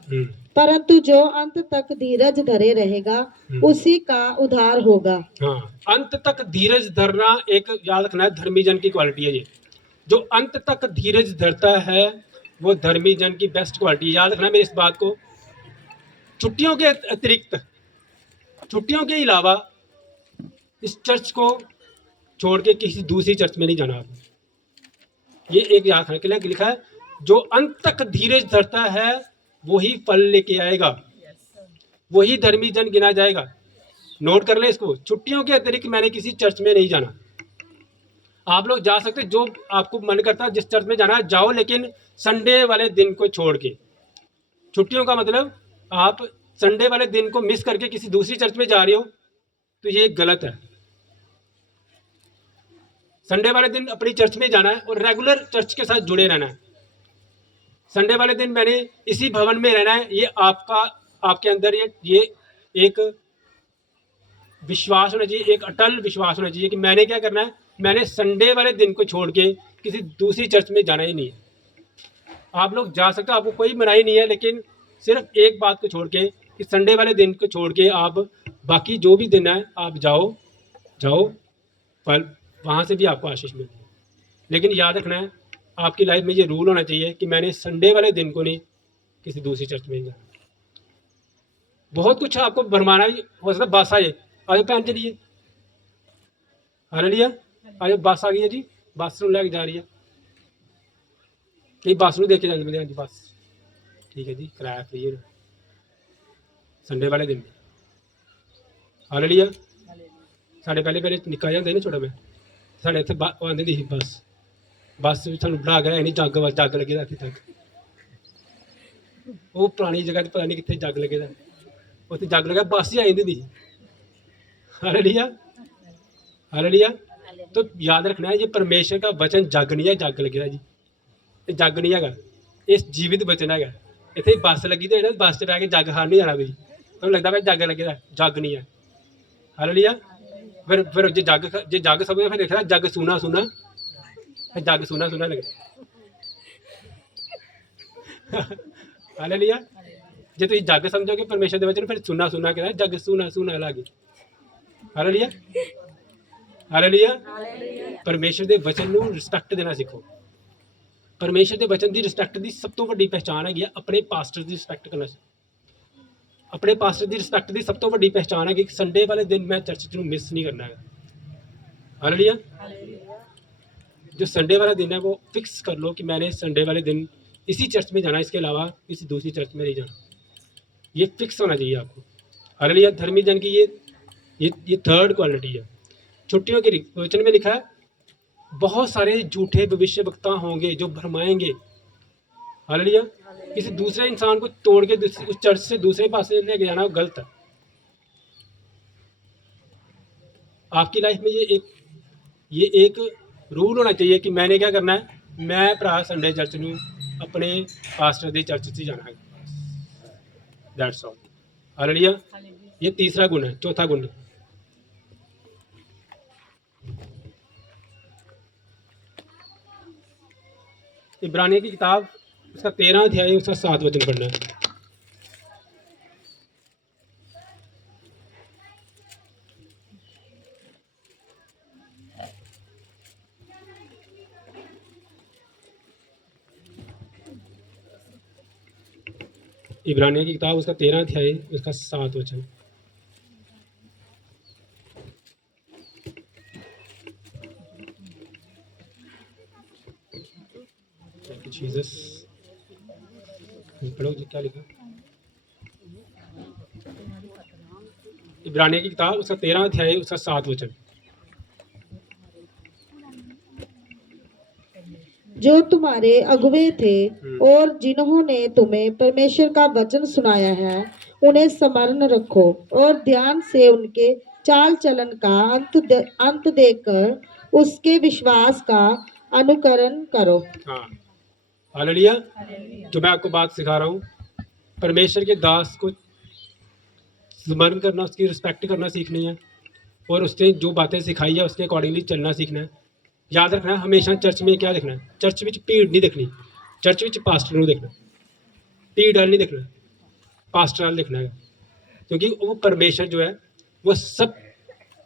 परंतु जो अंत तक धीरज धरे रहेगा उसी का उद्धार होगा। हाँ, अंत तक धीरज धरना एक याद रखना है, धर्मी जन की क्वालिटी है ये। जो अंत तक धीरज धरता है वो धर्मी जन की बेस्ट क्वालिटी। याद रखना मेरी इस बात को। छुट्टियों के अतिरिक्त, छुट्टियों के अलावा इस चर्च को छोड़ के किसी दूसरी चर्च में नहीं जाना आपने। ये एक याद रखने के लिए लिखा है, जो अंत तक धीरज धरता है वही फल लेके आएगा, वही धर्मी जन गिना जाएगा। नोट कर लें इसको। छुट्टियों के अतिरिक्त मैंने किसी चर्च में नहीं जाना। आप लोग जा सकते, जो आपको मन करता है जिस चर्च में जाना है जाओ, लेकिन संडे वाले दिन को छोड़ के। छुट्टियों का मतलब आप संडे वाले दिन को मिस करके किसी दूसरी चर्च में जा रहे हो तो ये गलत है। संडे वाले दिन अपनी चर्च में जाना है और रेगुलर चर्च के साथ जुड़े रहना है। संडे वाले दिन मैंने इसी भवन में रहना है। ये आपके अंदर ये एक विश्वास होना चाहिए, एक अटल विश्वास होना चाहिए कि मैंने क्या करना है, मैंने संडे वाले दिन को छोड़ के किसी दूसरी चर्च में जाना ही नहीं है। आप लोग जा सकते हो, आपको कोई मनाही नहीं है, लेकिन सिर्फ एक बात को छोड़ के कि संडे वाले दिन को छोड़ के आप बाकी जो भी दिन है आप जाओ फल वहाँ से भी आपको आशीष मिलेगी। लेकिन याद रखना है, आपकी लाइफ में ये रूल होना चाहिए कि मैंने संडे वाले दिन को नहीं किसी दूसरी चर्च में जाना। बहुत कुछ आपको भरमाना हो सकता है। बस आए आज भैन चलिए, हालेलुया, आज बस आ गई है जी, बस ਨੂੰ ਲੈ ਕੇ जा रही है। नहीं बस ਨੂੰ देख के जाते हैं जी, बस ठीक है जी, किराया फ्री है संडे वाले दिन। हालेलुया। साढ़े पहले निक्का जिहा होंदा ना छोटा, मैं साढ़े इत्थे आंदी हुंदी सी बस सानूं बढ़ा के लेआई नी, जग लगे दा इत्थे तक। वो पुरानी जगह पता नहीं कित्थे जग लगे दा, उत्थे जग लगा बस ही आई जंदी सी। Hallelujah, hallelujah. तो याद रखना है, ये परमेश्वर का वचन जग नहीं है, जग लगे दा जी, ये जग नहीं हैगा, इस जीवित वचन हैगा। इत्थे बस लगी तो बस च बैठ के जग खान नहीं जाना तुसीं, तुहानूं लगदा भाई जग लगे दा, जग नहीं है। हालेलुया। फिर जे जग समझो फिर देखना जग सूना फिर जग सूना लगे। हालेलुया। जे तुसीं जग समझोगे परमेश्वर दे वचन, फिर सुना कहना जग सूना लागे। Hallelujah, hallelujah. परमेश्वर दे वचन नूं रिस्पैक्ट देना सीखो। परमेश्वर दे वचन दी रिस्पैक्ट दी सब तो वड्डी पहचान है अपने पास्टर दी रिस्पैक्ट करना। अपने पास्टर दी रिस्पैक्ट दी सब तो वड्डी पहचान है कि संडे वाले दिन मैं चर्च नूं मिस नहीं करना है। हालेलुया। जो संडे वाला दिन है वो फिक्स कर लो कि मैंने संडे वाले दिन इसी चर्च में जाना, इसके अलावा किसी दूसरी चर्च में नहीं जाना। ये फिक्स होना चाहिए आपको। हालेलुया। धर्मी जन की ये थर्ड क्वालिटी है। छुट्टियों के वचन में लिखा है बहुत सारे झूठे भविष्य वक्ता होंगे जो भरमाएंगे। हालेलुया। किसी दूसरे इंसान को तोड़ के उस चर्च से दूसरे पासे लेके जाना गलत है। आपकी लाइफ में ये एक रूल होना चाहिए कि मैंने क्या करना है, मैं भरा संडे चर्च नूं अपने पास्टर दी चर्च से जाना है। That's all. हालेलुया। ये तीसरा गुण है। चौथा गुण इब्रानियों की किताब उसका 13 अध्याय उसका 7 वचन पढ़ना है। इब्रानियों की किताब उसका 13 अध्याय उसका 7 वचन। जीसस पढ़ो जी, क्या लिखा? इब्रानियों की किताब उसका 13 अध्याय उसका 7 वचन। जो तुम्हारे अगुवे थे और जिन्होंने तुम्हें परमेश्वर का वचन सुनाया है उन्हें स्मरण रखो और ध्यान से उनके चाल चलन का अंत देखकर उसके विश्वास का अनुकरण करो। हाँ, हालेलुया। जो मैं आपको बात सिखा रहा हूँ, परमेश्वर के दास को स्मरण करना, उसकी रिस्पेक्ट करना सीखनी है और उसने जो बातें सिखाई है उसके अकॉर्डिंगली चलना सीखना है। याद रखना है हमेशा चर्च में क्या देखना है, चर्च में भीड़ नहीं देखनी, चर्च में पास्टर को देखना, भीड़ वाल नहीं देखना, पास्टर वाल देखना है। क्योंकि वो परमेश्वर जो है वो सब,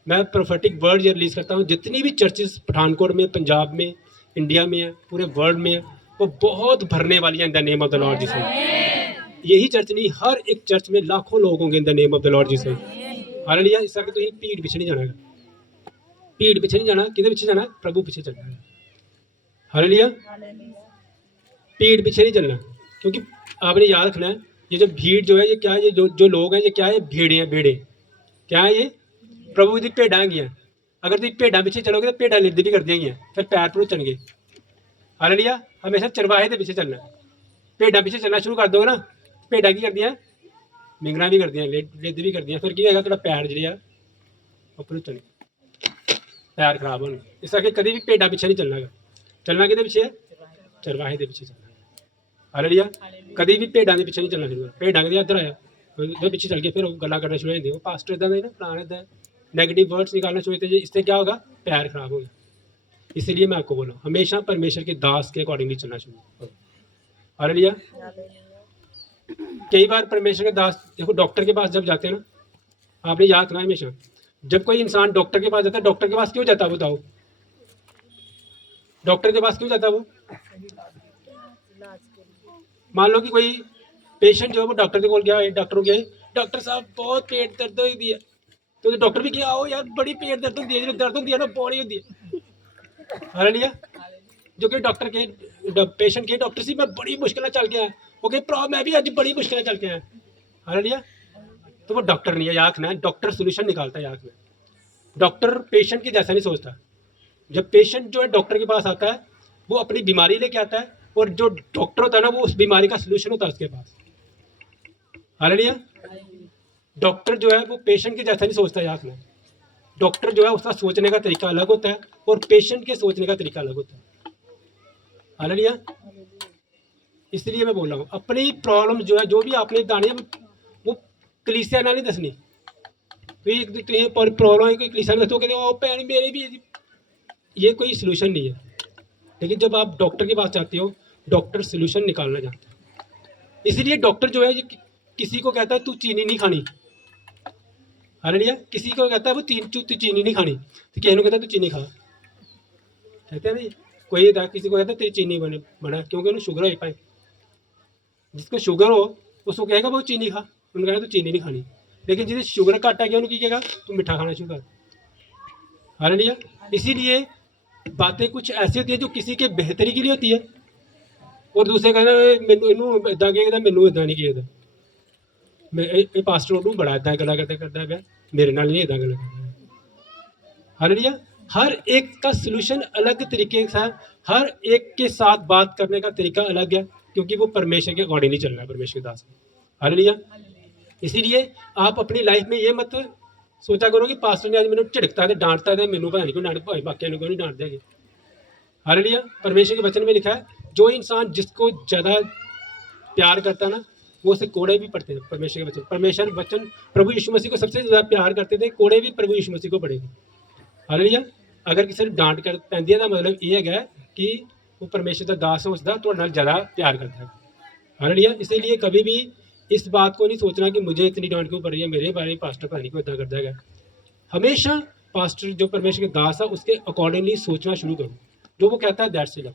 मैं प्रोफेटिक वर्ड ये रिलीज़ करता हूँ, जितनी भी चर्चेस पठानकोट में, पंजाब में, इंडिया में है, पूरे वर्ल्ड में है, वो बहुत भरने वाली है इन the name of the Lord Jesus. यही चर्च नहीं, हर एक चर्च में लाखों लोग होंगे इन the name of the Lord Jesus. Hallelujah. इस करके तुसीं भीड़ पीछे नहीं जाना है, भीड़ पीछे नहीं जाना, किहदे पीछे जाना है, प्रभु पीछे चलना है। हालेलुया। भीड़ पीछे नहीं चलना, क्योंकि आपने याद रखना है, ये जो भीड़ जो है ये क्या है, ये जो लोग हैं ये क्या है, भेड़े हैं, भेड़े क्या है, ये प्रभु की भेड़ा हैं। अगर तुम भेड़ा पीछे चलोगे तो भेड़ा लिद्द भी कर देंगी, फिर पैर पर चल गए। हालेलुया। हमेशा चरवाहे के पीछे चलना, भेड़ा पीछे चलना शुरू कर दोगे ना, भेड़ा की करदियां मिंगना भी करदियां, लिद्द भी करदियां, फिर की होगा तेरा पैर जो उपर चल पैर खराब होने। इस करके कभी भी भेड़ा पीछे नहीं चलना, चलना कि पीछे, चरवाहे के पीछे चलना। हालेलुया। कभी भी भेड़ा के पीछे नहीं चलना चाहिए। भेड़ा कभी इधर आया उधर पीछे चल के फिर गल्लां करना शुरू हो जाती, वो पास्टर इदा ना प्लान इदा नेगेटिव वर्ड्स निकालना शुरू होते, इससे क्या होगा, पैर खराब होगा। इसीलिए मैं आपको बोला हमेशा परमेश्वर के दास के अकॉर्डिंगली चलना शुरू करो। हालेलुया। कई बार परमेश्वर के दास देखो डॉक्टर के पास जब जाते हैं ना, आपने याद रखना हमेशा, जब कोई इंसान डॉक्टर के पास जाता है, डॉक्टर के पास क्यों जाता है बताओ, डॉक्टर के पास क्यों जाता है वो? मान लो कि कोई पेशेंट जो है वो डॉक्टर के बोल गया, डॉक्टर को गया, डॉक्टर साहब बहुत पेट दर्द होती है, तो डॉक्टर भी क्या आओ यार बड़ी पेट दर्द होती है, जो दर्द होती है ना बड़ी होती है। हालेलुया। जो कि डॉक्टर के पेशेंट के डॉक्टर से मैं बड़ी मुश्किल चल गया, ओके प्रॉब्लम मैं भी आज बड़ी मुश्किल चल के आया। हालेलुया। तो वो डॉक्टर नहीं है, याद रखना है, डॉक्टर सोल्यूशन निकालता है, याद रखना। डॉक्टर पेशेंट के जैसा नहीं सोचता। जब पेशेंट जो है डॉक्टर के पास आता है वो अपनी बीमारी लेके आता है, और जो डॉक्टर होता है ना वो उस बीमारी का सोल्यूशन होता है उसके पास। हालेलुया। डॉक्टर जो है वो पेशेंट के जैसा नहीं सोचता, याद रखना। डॉक्टर जो है उसका सोचने का तरीका अलग होता है और पेशेंट के सोचने का तरीका अलग होता है। हालेलुया। इसलिए मैं बोल रहा हूँ अपनी प्रॉब्लम जो है जो भी आपने दानी वो कलीसिया ना नहीं दसनी। प्रॉब्लम है कोई कलीसिया में दसो कहते भैन मेरे भी, ये कोई सोल्यूशन नहीं है। लेकिन जब आप डॉक्टर के पास जाते हो, डॉक्टर सोल्यूशन निकालना चाहता है। इसलिए डॉक्टर जो है किसी को कहता है तू चीनी नहीं खानी। हालेलुया। किसी को कहता है वो तू चीनी नहीं खानी, तो किसी को कहता है तू चीनी खा, कहते हैं नहीं। कोई किसी को कहता है तेरी चीनी बना क्योंकि उन्हें शुगर हो पाए, जिसको शुगर हो उसको कहेगा वो चीनी खा, उन्होंने कहना तो चीनी नहीं खानी। लेकिन जिसे शुगर घट है उन्होंने कहेगा तू मिठा खाना शुरू कर। हालेलुया। इसीलिए बातें कुछ ऐसी होती है जो किसी के बेहतरी के लिए होती है, और दूसरे कहना मैनू इनू इदा कहता मैनू इदा नहीं कहता, मैं पास्टर ओनू बड़ा इदा गल्लां करता है, मेरे नाल नहीं इदा गल्लां करता। हालेलुया। हर एक का सोल्यूशन अलग तरीके से, हर एक के साथ बात करने का तरीका अलग है, क्योंकि वो परमेश्वर के अकॉर्डिंग नहीं चलना है, परमेश्वर के दास। हालेलुया। इसीलिए आप अपनी लाइफ में ये मत सोचा करो कि पास्टर ने आज मैंने झिड़कता है डांटता है, मैनू पता नहीं क्यों डांट भाई बाकी क्यों नहीं डांट देंगे। हालेलुया। परमेश्वर के वचन में लिखा है जो इंसान जिसको ज़्यादा प्यार करता है ना वो उसे कोड़े भी पड़ते हैं। परमेश्वर के वचन, परमेश्वर वचन प्रभु यीशु मसीह को सबसे ज़्यादा प्यार करते थे, कोड़े भी प्रभु यीशु मसीह को पड़ेगी। हालेलुया। अगर किसी ने डांट कर पैंदी है मतलब ये है कि वो परमेश्वर का दास है, उसका थोड़े नाल ज़्यादा प्यार करता है। हालेलुया। इसीलिए कभी भी इस बात को नहीं सोचना कि मुझे इतनी डांट क्यों पड़ रही है, मेरे बारे में पास्टर पता नहीं क्यों इतना करता है। हमेशा पास्टर जो परमेश्वर के दास है उसके अकॉर्डिंगली सोचना शुरू करो, जो वो कहता है दैट्स इट।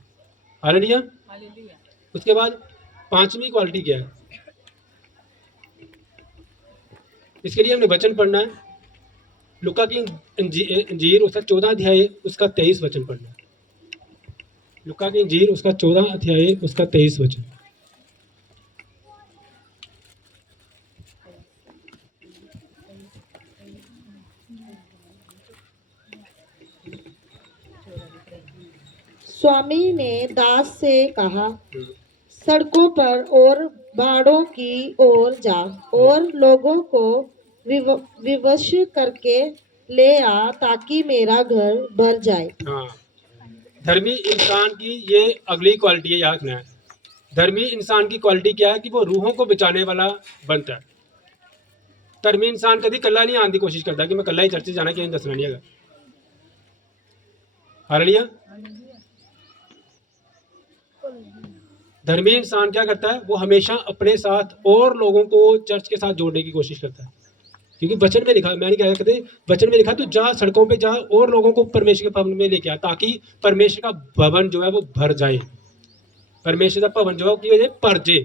हालेलुया। उसके बाद पांचवी क्वालिटी क्या है, इसके लिए हमने वचन पढ़ना है। लुका की अंजीर उसका 14 अध्याय उसका 23 वचन पढ़ना है। लुका की अंजीर उसका 14 अध्याय उसका 23 वचन। स्वामी ने दास से कहा सड़कों पर और बाड़ों की ओर जा और लोगों को विवश करके ले आ ताकि मेरा घर भर जाए। हाँ, धर्मी इंसान की ये अगली क्वालिटी है, याद रखना है। धर्मी इंसान की क्वालिटी क्या है कि वो रूहों को बचाने वाला बनता है। धर्मी इंसान कभी कल्ला नहीं आने की कोशिश करता कि मैं कल्ला ही चर्च जाना कि दसना नहीं है। हालेलुया। धर्मी इंसान क्या करता है, वो हमेशा अपने साथ और लोगों को चर्च के साथ जोड़ने की कोशिश करता है, क्योंकि वचन में लिखा, मैं नहीं कह सकते, वचन में लिखा तो जा सड़कों पे जा और लोगों को परमेश्वर के भवन में लेके आ ताकि परमेश्वर का भवन जो है वो भर जाए, परमेश्वर का भवन जो है कि भर जाए।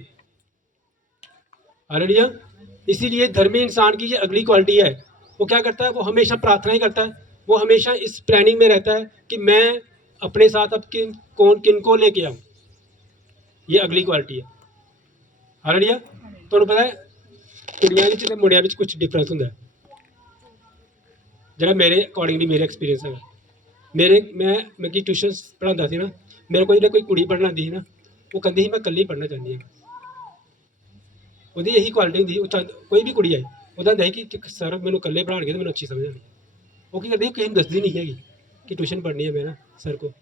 हालेलुया। इसीलिए धर्मी इंसान की ये अगली क्वालिटी है, वो क्या करता है, वो हमेशा प्रार्थनाएं करता है, वो हमेशा इस प्लानिंग में रहता है कि मैं अपने साथ अब किन को लेके आऊँ। ये अगली क्वालिटी है। ਹਾਲੇਲੂਇਆ। ਤੁਹਾਨੂੰ ਪਤਾ ਹੈ ਕੁੜੀਆਂ ਵਿੱਚ ਤੇ ਮੁੰਡਿਆਂ ਵਿੱਚ ਕੁਝ ਡਿਫਰੈਂਸ ਹੁੰਦਾ ਹੈ, ਜਿਹੜਾ ਮੇਰੇ ਅਕੋਰਡਿੰਗਲੀ ਮੇਰੇ ਐਕਸਪੀਰੀਅੰਸ ਹੈਗਾ। ਮੈਂ ਕੀ ਟਿਊਸ਼ਨ ਪੜ੍ਹਾਉਂਦਾ ਸੀ ਨਾ, ਮੇਰੇ ਕੋਲ ਜਿਹੜੇ ਕੋਈ ਕੁੜੀ ਪੜ੍ਹਨ ਆਉਂਦੀ ਸੀ ਨਾ, ਉਹ ਕਹਿੰਦੀ ਸੀ ਮੈਂ ਇਕੱਲੀ ਪੜ੍ਹਨਾ ਚਾਹੁੰਦੀ ਹਾਂ। ਉਹਦੀ ਇਹੀ ਕੁਆਲਿਟੀ ਹੁੰਦੀ, ਕੋਈ ਵੀ ਕੁੜੀ ਆਏ ਉਹਦਾ ਹੁੰਦਾ ਕਿ ਸਰ ਮੈਨੂੰ ਇਕੱਲੇ ਪੜ੍ਹਾਉਣਗੇ ਤਾਂ ਮੈਨੂੰ ਅੱਛੀ ਸਮਝ ਆਉਣੀ। ਉਹ ਕੀ ਕਰਦੀ, ਕਿਸੇ ਨੂੰ ਦੱਸਦੀ ਨਹੀਂ ਹੈਗੀ ਕਿ ਟਿਊਸ਼ਨ ਪੜ੍ਹਨੀ ਹੈ ਮੈਂ ਨਾ ਸਰ ਕੋ,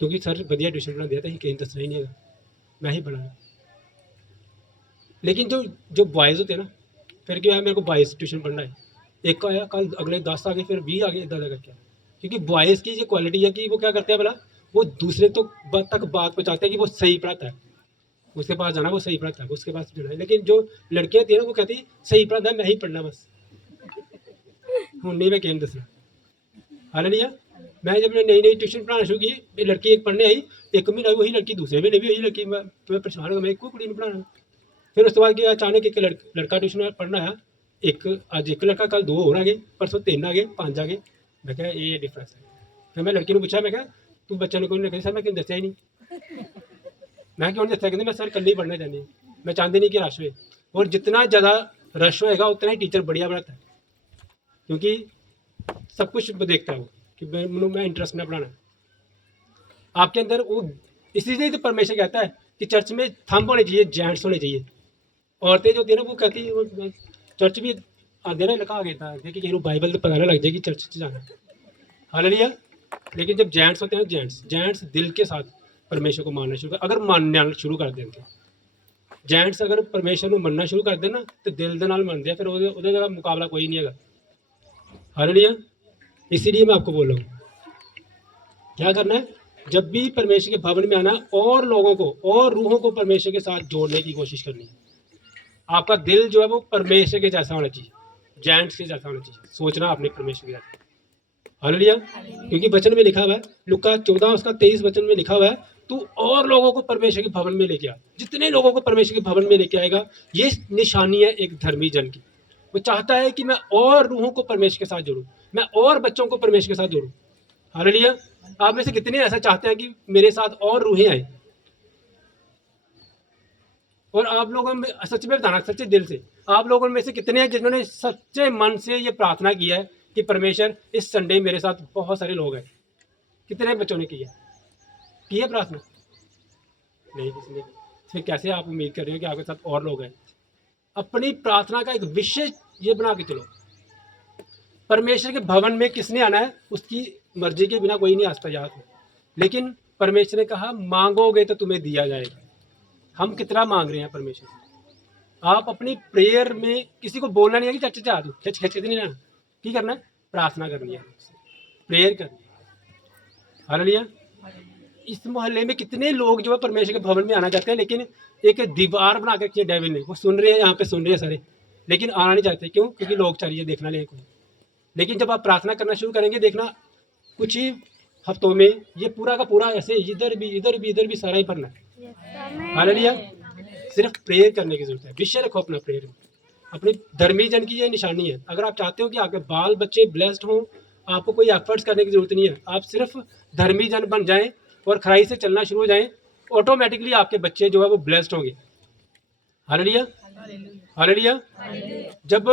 ਕਿਉਂਕਿ ਸਰ ਵਧੀਆ ਟਿਊਸ਼ਨ ਪੜ੍ਹਾਉਂਦੇ ਆ ਤਾਂ ਅਸੀਂ ਕਿਸੇ ਨੂੰ ਦੱਸਣਾ ही नहीं ਹੈਗਾ मैं ही पढ़ाना। लेकिन जो बॉयज़ होते हैं ना, फिर क्या है, मेरे को बॉयज़ ट्यूशन पढ़ना है, एक आया कल अगले 10 आ गए, फिर 20 आ गए, इतना करके। क्योंकि बॉयज़ की ये क्वालिटी है कि वो क्या करते हैं भला, वो दूसरे तो तक बात पहुँचाते हैं कि वो सही पढ़ाता है, उसके पास जाना वो सही पढ़ाता है, उसके पास जाना है। लेकिन जो लड़कियाँ होती हैं ना, वो कहती सही पढ़ाता है, मैं ही पढ़ना बस। हूँ नहीं मैं केम दसना हालेलुया। मैं जब नई नई ट्यूशन पढ़ाना शुरू की, ये लड़की एक पढ़ने आई, एक महीना वही लड़की, दूसरे महीने भी वही लड़की, मैं परेशान हो, मैं एक कुड़ी नहीं पढ़ाना। फिर उसके बाद क्या, अचानक एक लड़का ट्यूशन पढ़ना आया, अज एक लड़का, कल 2 और आ गए, परसों 3 आ गए, 5 आ गए। मैं क्या ये डिफरेंस है। फिर मैं लड़की ने पूछा, मैं क्या तू बच्चे ने कोई नहीं, सर मैं क्यों दसिया ही नहीं, मैं क्यों नहीं दसिया, कहते मैं सर कल ही पढ़ना चाहती, मैं चाहती नहीं कि रश हो, और जितना ज़्यादा रश होएगा उतना ही टीचर बढ़िया पढ़ाता है, क्योंकि सब कुछ देखता है वो कि मैं इंटरेस्ट में पढ़ाना। आपके अंदर वो, इसीलिए तो परमेश्वर कहता है कि चर्च में थंब होने चाहिए, जेंट्स होने चाहिए। औरतें जो होती है ना, वो कहती है, वो चर्च भी आते ना लगा गया था कि कहीं बाइबल तो पता ना लग जाए कि चर्च जाना, हालेलुया। लेकिन जब जेंट्स होते हैं, जेंट्स दिल के साथ परमेश्वर को मानना शुरू कर, अगर मानना शुरू कर दें तो जेंट्स अगर परमेश्वर को मनना शुरू कर दें ना, तो दिल के नाल मनते हैं, फिर ਉਹਦੇ मुकाबला कोई नहीं है, हालेलुया। इसीलिए मैं आपको बोल रहा हूँ क्या करना है, जब भी परमेश्वर के भवन में आना, और लोगों को और रूहों को परमेश्वर के साथ जोड़ने की कोशिश करनी है। आपका दिल जो है वो परमेश्वर के जैसा होना चाहिए, जेंट्स के जैसा होना चाहिए, सोचना आपने परमेश्वर के जैसा, हालेलुया। क्योंकि वचन में लिखा हुआ है, लूका 14 उसका 23 वचन में लिखा हुआ है, तू और लोगों को परमेश्वर के भवन में लेके आ। जितने लोगों को परमेश्वर के भवन में लेके आएगा, ये निशानी है एक धर्मी जन की। वो चाहता है कि मैं और रूहों को परमेश्वर के साथ जोड़ूं, मैं और बच्चों को परमेश्वर के साथ जोड़ूं, हालेलुया। आप में से कितने ऐसा चाहते हैं कि मेरे साथ और रूहें आए, और आप लोगों में सच में बताना, सच्चे दिल से, आप लोगों में से कितने हैं जिन्होंने सच्चे मन से ये प्रार्थना की है कि परमेश्वर इस संडे मेरे साथ, बहुत सारे लोग हैं, कितने बच्चों ने की है प्रार्थना? नहीं, किसी ने। फिर कैसे आप उम्मीद कर रहे हो कि आपके साथ और लोग हैं? अपनी प्रार्थना का एक विषय ये बना के चलो, परमेश्वर के भवन में किसने आना है, उसकी मर्जी के बिना कोई नहीं आता, याद है। लेकिन परमेश्वर ने कहा मांगोगे तो तुम्हें दिया जाएगा। हम कितना मांग रहे हैं परमेश्वर से? आप अपनी प्रेयर में किसी को बोलना नहीं है कि चर्च जा दो, खिंच खिंच नहीं रहना, की करना है, प्रार्थना करनी है, प्रेयर करनी है, हालेलुया। इस मोहल्ले में कितने लोग जो है परमेश्वर के भवन में आना चाहते हैं, लेकिन एक दीवार बना कर रखी है डेविल ने, वो सुन रहे हैं, यहाँ पे सुन रहे हैं सारे, लेकिन आना नहीं चाहते। क्यों? क्योंकि लोग चाहिए देखना ले कोई। लेकिन जब आप प्रार्थना करना शुरू करेंगे, देखना कुछ ही हफ्तों में ये पूरा का पूरा ऐसे इधर भी सारा ही भरना है, हालेलुया। सिर्फ प्रेयर करने की जरूरत है, विषय रखो अपना प्रेयर में। अपनी धर्मी जन की ये निशानी है। अगर आप चाहते हो कि आपके बाल बच्चे ब्लेस्ड हों, आपको कोई एफर्ट्स करने की जरूरत नहीं है, आप सिर्फ धर्मी जन बन जाएं और खराई से चलना शुरू हो जाएं, ऑटोमेटिकली आपके बच्चे जो है वो ब्लेस्ड होंगे, हालेलुया, हालेलुया। जब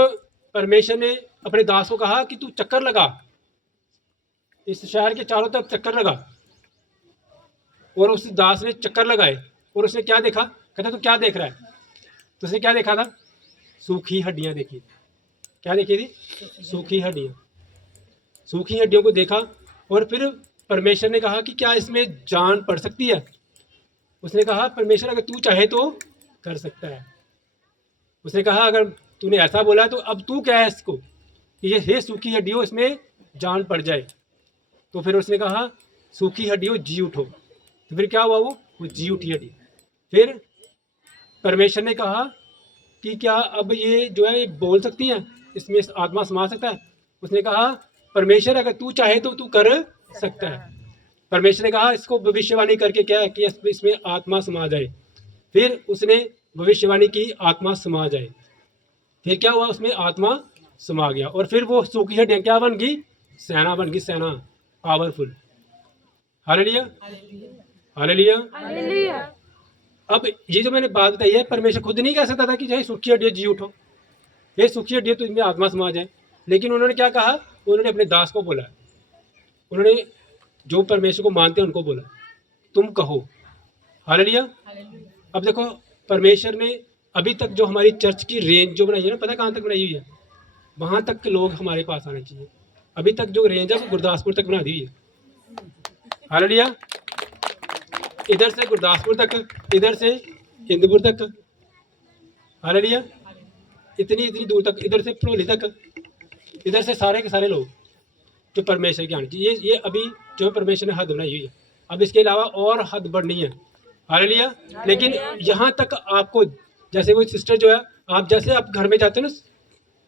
परमेश्वर ने अपने दास को कहा कि तू चक्कर लगा, इस शहर के चारों तरफ चक्कर लगा, और उस दास ने चक्कर लगाए, और उसने क्या देखा? कहता तू क्या देख रहा है? तो उसने क्या देखा था? सूखी हड्डियां देखी। क्या देखी थी? सूखी हड्डियां। सूखी हड्डियों को देखा, और फिर परमेश्वर ने कहा कि क्या इसमें जान पड़ सकती है? उसने कहा परमेश्वर अगर तू चाहे तो कर सकता है। उसने कहा अगर तूने ऐसा बोला तो अब तू क्या है इसको कि ये हे सूखी हड्डियों इसमें जान पड़ जाए। तो फिर उसने कहा सूखी हड्डियों जी उठो। तो फिर क्या हुआ? वो जी उठी हड्डी। फिर परमेश्वर ने कहा कि क्या अब ये जो है बोल सकती हैं, इसमें आत्मा समा सकता है? उसने कहा परमेश्वर अगर तू चाहे तो तू कर सकता है। परमेश्वर ने कहा इसको भविष्यवाणी करके क्या है कि इसमें आत्मा समा जाए। फिर उसने भविष्यवाणी की, आत्मा समा जाए। फिर क्या हुआ? उसमें आत्मा समा गया, और फिर वो सूखी हड्डियां क्या बन गई? सेना बन गई, सेना, पावरफुल, हालेलुया, हालेलुया, अब ये जो मैंने बात बताई है, परमेश्वर खुद नहीं कह सकता था कि चाहे सूखी हड्डियाँ जी उठो, ये सूखी हड्डियाँ तो इनमें आत्मा समा जाए, लेकिन उन्होंने क्या कहा, उन्होंने अपने दास को बोला, उन्होंने जो परमेश्वर को मानते हैं उनको बोला, तुम कहो। हालेलुया। अब देखो, परमेश्वर ने अभी तक जो हमारी चर्च की रेंज जो बनाई है ना, पता कहाँ तक बनाई हुई है? वहाँ तक के लोग हमारे पास आने चाहिए। अभी तक जो रेंज है वो गुरदासपुर तक बना दी हुई है। हालेलुया। इधर से गुरदासपुर तक, इधर से इंदपुर तक, हालेलुया, इतनी इतनी दूर तक, इधर से भड़ोली तक, इधर से सारे के सारे लोग जो परमेश्वर के आने चाहिए। ये अभी जो परमेश्वर ने हद बनाई हुई है, अब इसके अलावा और हद बढ़नी है। हालेलुया। लेकिन यहाँ तक आपको, जैसे वो सिस्टर जो है, आप जैसे आप घर में जाते हो ना,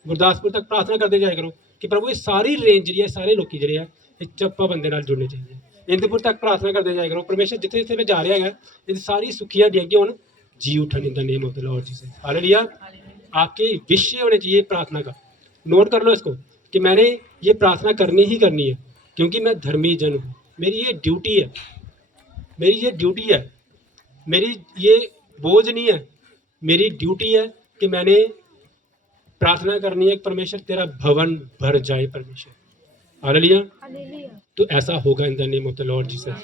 गुरदासपुर तक प्रार्थना करते जाया करो कि प्रभु ये सारी रेंज जी है, सारे लोग जी है, ये चप्पा बंदे नाल जुड़ने चाहिए। इंदपुर तक प्रार्थना करते जाया करो, परमेश्वर जिथे जिथे मैं जा रहा है, ये सारी सुखियां डियागी होन जी उठन in the name of the Lord Jesus. Hallelujah. आपके विषय होने चाहिए प्रार्थना का, नोट कर लो इसको कि मैंने ये प्रार्थना करनी ही करनी है, क्योंकि मैं धर्मी जन हूँ, मेरी ये ड्यूटी है, मेरी ये ड्यूटी है, मेरी ये बोझ नहीं है, मेरी ड्यूटी है कि मैंने प्रार्थना करनी है कि परमेश्वर तेरा भवन भर जाए परमेश्वर। हालेलुया। तो ऐसा होगा इन the name of the Lord Jesus.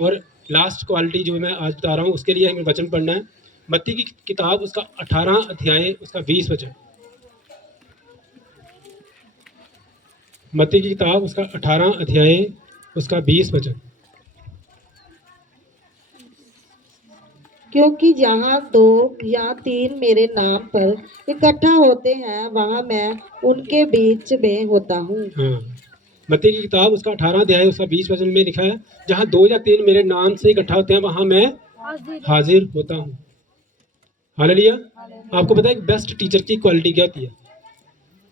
और लास्ट क्वालिटी जो मैं आज बता रहा हूँ, उसके लिए हमें वचन पढ़ना है, मत्ती की किताब उसका 18 अध्याय उसका 20 वचन। मत्ती की किताब उसका 18 अध्याय उसका 20 वचन। क्योंकि जहाँ 2 या 3 मेरे नाम पर इकट्ठा होते हैं, वहाँ मैं उनके बीच में होता हूँ। हाँ, मत्ती की किताब उसका 18 अध्याय उसका 20 वचन में लिखा है, जहाँ 2 या 3 मेरे नाम से इकट्ठा होते हैं, वहाँ मैं हाजिर होता हूँ। हालेलुया। आपको पता है बेस्ट टीचर की क्वालिटी क्या होती है?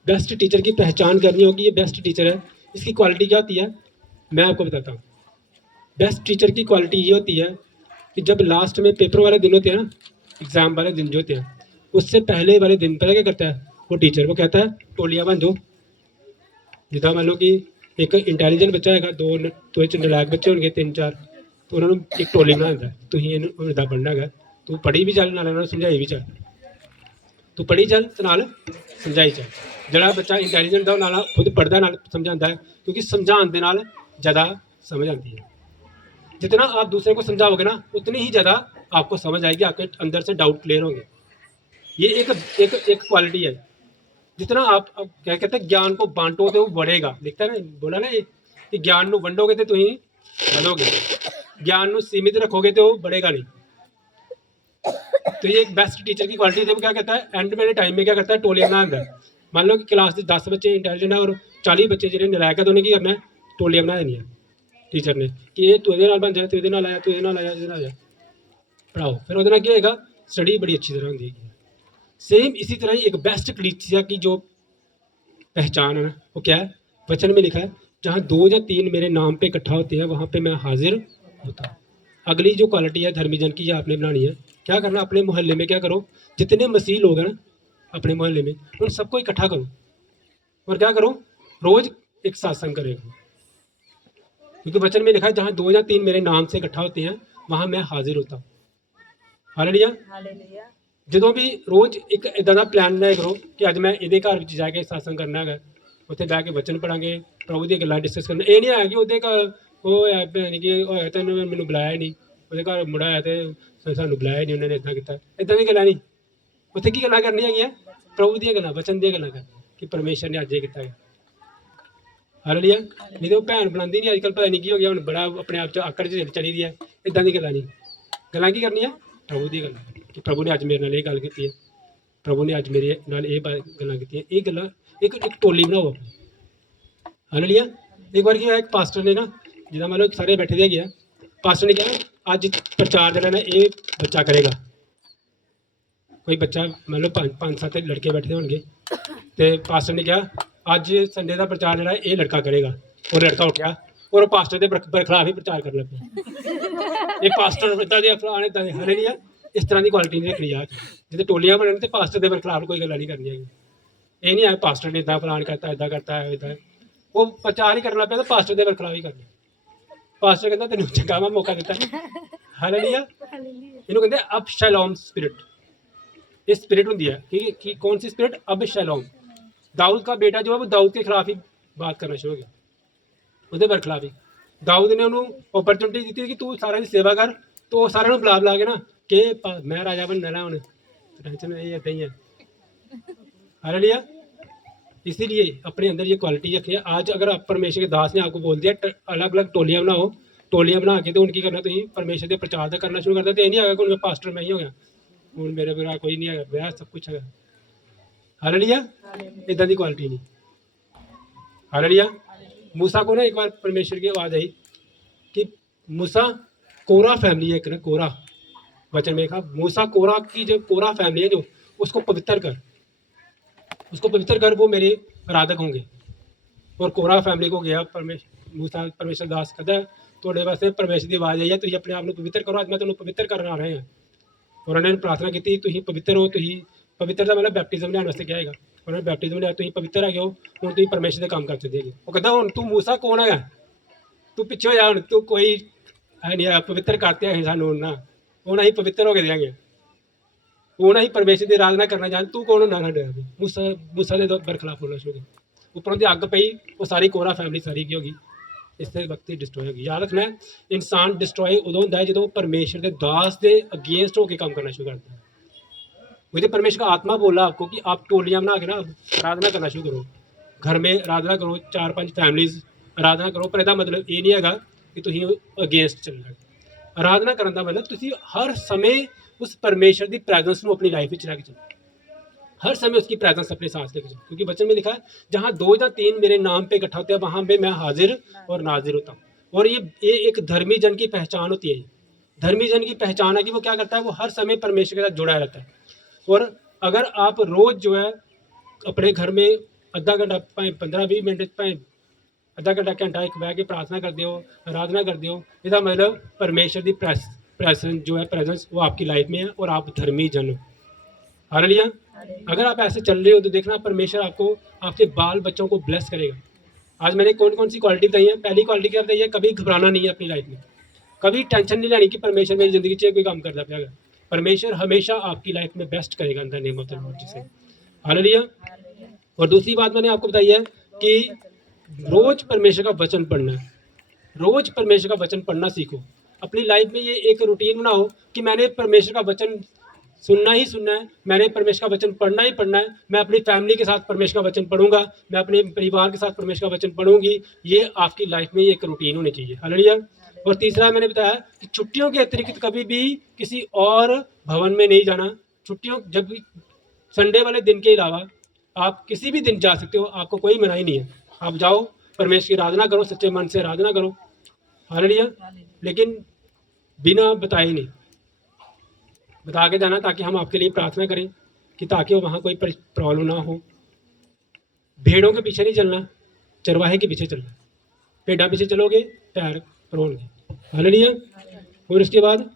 बेस्ट टीचर की पहचान करनी होगी, ये बेस्ट टीचर है, इसकी क्वालिटी क्या होती है? मैं आपको बताता हूँ। बेस्ट टीचर की क्वालिटी ये होती है कि जब लास्ट में पेपर वाले दिन होते हैं ना, एग्ज़ाम वाले दिन जो होते हैं, उससे पहले वाले दिन पता क्या करता है वो टीचर? वो कहता है टोलियां बन जाओ। जिदा मान लो कि एक इंटैलीजेंट बच्चा है, दो नलायक बच्चे होंगे 3-4, तो उन्होंने एक टोली बना दिता, तुसीं इहनूं इदां पढ़ना है, तू पढ़ी भी चल, नाले समझाई भी चल, तू पढ़ी चल ते नाल समझाई चल। जिहड़ा बच्चा इंटैलीजेंट है, नाल खुद पढ़दा नाल समझांदा है, क्योंकि समझाउण दे नाल ज़्यादा समझ आती है। जितना आप दूसरे को समझाओगे ना, उतनी ही ज़्यादा आपको समझ आएगी, आपके अंदर से डाउट क्लियर होंगे। ये एक एक एक क्वालिटी है। जितना आप क्या कहते हैं, ज्ञान को बांटो तो वो बढ़ेगा। लिखता है ना, बोला ना ये कि ज्ञान को वंडोगे तो तुम बढ़ोगे, ज्ञान को सीमित रखोगे तो वो बढ़ेगा नहीं। तो ये एक बेस्ट टीचर की क्वालिटी है। वो क्या कहता है, एंड मेरे टाइम में क्या करता है, टोलियां बनाता है। मान लो कि क्लास के 10 बच्चे इंटेलिजेंट है और 40 बच्चे जो नलायक है, तो उन्हें की करना है, टोलियां बना देनी है टीचर ने कि ये तू ये बन जाए, तू ये आया, तू ये आया, ये आया, पढ़ाओ। फिर वो क्या होगा, स्टडी बड़ी अच्छी तरह होगी। सेम इसी तरह ही एक बेस्ट कलीसिया की जो पहचान है ना, वो क्या है? वचन में लिखा है, जहाँ 2 या 3 मेरे नाम पे इकट्ठा होते हैं, वहाँ पे मैं हाजिर होता हूँ। अगली जो क्वालिटी है धर्मी जन की, ये आपने बनानी है। क्या करना, अपने मोहल्ले में क्या करो, जितने मसीह लोग हैं ना अपने मोहल्ले में, उन सबको इकट्ठा करो और क्या करो, रोज एक सत्संग करेगा। क्योंकि वचन में लिखा है, जहाँ 2 या 3 मेरे नाम से इकट्ठा होते हैं, वहाँ मैं हाजिर होता हूँ। हालेलुया। ਜਦੋਂ भी रोज़ एक इदा का प्लान बनाया करो कि अज मैं ये घर में जाके सत्संग करना है, उत्थे बह के वचन पढ़ांगे, प्रभु दी गल्लां डिस्कस करना। ये नहीं है कि ਉਹਦੇ घर वो है भैन कि होया तो मैनू बुलाया नहीं, ਉਹਦੇ घर मुड़ा है तो सानू बुलाया नहीं, उन्होंने इदा किया, इदा दी गल्लां नहीं। उत्थे की गल्लां करनी है, प्रभु दी गल्लां, वचन दी गल्लां करनी कि परमेश्वर ने अज ये किया। हालेलुया। नहीं तो भैन बुलांदी नहीं अजकल, पता नहीं की हो गया, हुण बड़ा अपने आप च आकड़ च चली दी है। इदा दी गल्लां नहीं, गल्लां की करनी है, प्रभु दी गल्लां कि प्रभु ने अज मेरे नाल ये गल की है, प्रभु ने अज मेरे नाल ये गल्लां कीतियां, ये गल्लां एक टोली बनाओ अपनी। हालेलुया। एक बार क्या, एक पास्टर ने ना, जिदा मान लो सारे बैठे दे गया, पास्टर ने कहा अज प्रचार जरा ना ये बच्चा करेगा। कोई बच्चा मान लो 5-7 लड़के बैठे होंगे, तो पास्टर ने कहा अज संडे का प्रचार जरा ये लड़का करेगा। और लड़का उठा और पास्टर के बरखिलाफ ही प्रचार करने लगे। ये पास्टर इदा दे फलाने इदा दे। हालेलुया। इस तरह की क्वालिटी नहीं रखनी यार, जिसे टोलियां बनन तो पास्टर के बरखिलाफ कोई गल्लां नहीं करनी है। ये नहीं है पास्टर ने इदा फलान करता, इदा करता है, इदा वो प्रचार ही करना पे तो पास्टर के बरखिलाफ ही करना। पास्टर कहता तेन चंगा मैं मौका दिता। हालेलुया इन्हों कहते हैं अब शैलोम स्पिरिट, ये स्पिरिट होती है कि कौन सी स्पिरिट? अब शैलोम। दाऊद का बेटा जो है वो दाऊद के खिलाफ ही बात करना शुरू हो गया, ਉਹਦੇ बरखिलाफ ही। दाऊद ने ਉਹਨੂੰ ਓਪਰਚੁਨਿਟੀ ਦਿੱਤੀ ਕਿ ਤੂੰ ਸਾਰਿਆਂ ਦੀ ਸੇਵਾ ਕਰ, तो सारे बुला बुला के ना कि मैं राजा बनना ना, हूँ टेंशन ये इतना ही है। हालेलुया। इसीलिए अपने अंदर ये क्वालिटी रखिए। आज अगर आप परमेश्वर के दास ने आपको बोल दिया अलग अलग टोलियां बनाओ, टोलियां बना के तो उनकी करना तुम परमेश्वर के प्रचार करना शुरू कर दो, तो ये नहीं आएगा कि उनमें पास्टर मैं ही हो गया, हूँ मेरे बिना कोई नहीं है, वह सब कुछ है। हालेलुया। इदा की क्वालिटी नहीं। हालेलुया। मूसा को ना एक बार परमेश्वर की आवाज़ आई कि मूसा, कोरा फैमिली है एक ना, कोरा वचन में कहा मूसा कोरा की जो कोरा फैमिली है जो उसको पवित्र कर, उसको पवित्र कर, वो मेरे आराधक होंगे। और कोरा फैमिली को गया मूसा परमेश्वर दास कहता है थोड़े वास्ते परमेश्वर की आवाज़ आई है, तुम अपने आप को पवित्र करो, अज मैं तुम्हें पवित्र करना आ रहे हैं। और उन्होंने प्रार्थना की तुम पवित्र हो, तुम पवित्रता मतलब बैप्टिज्म लिया वास्ते क्या है, उन्होंने बैप्टिज्म लिया, तुम पवित्र है हो, हूँ तुम परमेश्वर के काम कर सकते। वो कहता हूँ तू मूसा कौन है, तू पिछे हो जा, हूँ तू कोई है नहीं है, पवित्र करते हैं सानू ना, हूँ अं पवित्र होकर देंगे, हूँ अं परमेश्वर की आराधना करना जान, तू कौन होना साढ़े। मूसा मूसा के बरखिलाफ बोलना शुरू कर, उपरों की अग पई, वो सारी कोरा फैमिली सारी की होगी, इस वक्त ही डिस्ट्रॉय होगी। याद रखना है इंसान डिस्ट्रॉय उदों होंदा है जो परमेश्वर के दास के अगेंस्ट होकर काम करना शुरू करता है। मुझे परमेश्वर का आत्मा बोला आपको कि आप टोलियां बना के ना आराधना करना शुरू करो, घर में आराधना करो, 4-5 फैमिलीज आराधना करो, पर इसका मतलब ये नहीं है कि तुम अगेंस्ट चलना। आराधना करने का मतलब तुम हर समय उस परमेश्वर की प्रैजेंस को अपनी लाइफ में लैके चलो, हर समय उसकी प्रेजेंस अपने साथ लेके चलो, क्योंकि वचन में लिखा है जहाँ 2 या 3 मेरे नाम पे इकट्ठा होते हैं वहाँ पे मैं हाजिर और नाजिर होता हूँ। और ये एक धर्मी जन की पहचान होती है। धर्मी जन की पहचान है कि वो क्या करता है, वो हर समय परमेश्वर के साथ जुड़ा रहता है। और अगर आप रोज़ जो है अपने घर में आधा घंटा भाएं 15-20 मिनट भाएं आधा घंटा एक बह के प्रार्थना करते हो, आराधना करते हो, इसका मतलब परमेश्वर की प्रेजेंस जो है प्रेजेंस वो आपकी लाइफ में है और आप धर्मी जन हो। हालेलुया। अगर आप ऐसे चल रहे हो तो देखना परमेश्वर आपको आपके बाल बच्चों को ब्लेस करेगा। आज मैंने कौन कौन सी क्वालिटी बताई है। पहली क्वालिटी क्या बताई है, कभी घबराना नहीं है अपनी लाइफ में, कभी टेंशन नहीं लेनी कि परमेश्वर मेरी ज़िंदगी से कोई काम करता पाएगा। परमेश्वर हमेशा आपकी लाइफ में बेस्ट करेगा इन the name of the Lord Jesus. Hallelujah. और दूसरी बात मैंने आपको बताई है कि रोज़ परमेश्वर का वचन पढ़ना है, रोज़ परमेश्वर का वचन पढ़ना सीखो। अपनी लाइफ में ये एक रूटीन बनाओ कि मैंने परमेश्वर का वचन सुनना ही सुनना है, मैंने परमेश्वर का वचन पढ़ना ही पढ़ना है, मैं अपनी फैमिली के साथ परमेश्वर का वचन पढ़ूंगा, मैं अपने परिवार के साथ परमेश्वर का वचन पढ़ूंगी। ये आपकी लाइफ में एक रूटीन होनी चाहिए। हालेलुया। और तीसरा मैंने बताया कि छुट्टियों के अतिरिक्त कभी भी किसी और भवन में नहीं जाना। छुट्टियों जब भी संडे वाले दिन के अलावा आप किसी भी दिन जा सकते हो, आपको कोई मनाही नहीं है, आप जाओ परमेश्वर की आराधना करो, सच्चे मन से आराधना करो। हालेलुया। लेकिन बिना बताए नहीं, बता के जाना ताकि हम आपके लिए प्रार्थना करें कि ताकि वहाँ कोई प्रॉब्लम ना हो। भेड़ों के पीछे नहीं चलना, चरवाहे के पीछे चलना। भेड़ा पीछे चलोगे पैर परोगे। हालेलुया। और उसके बाद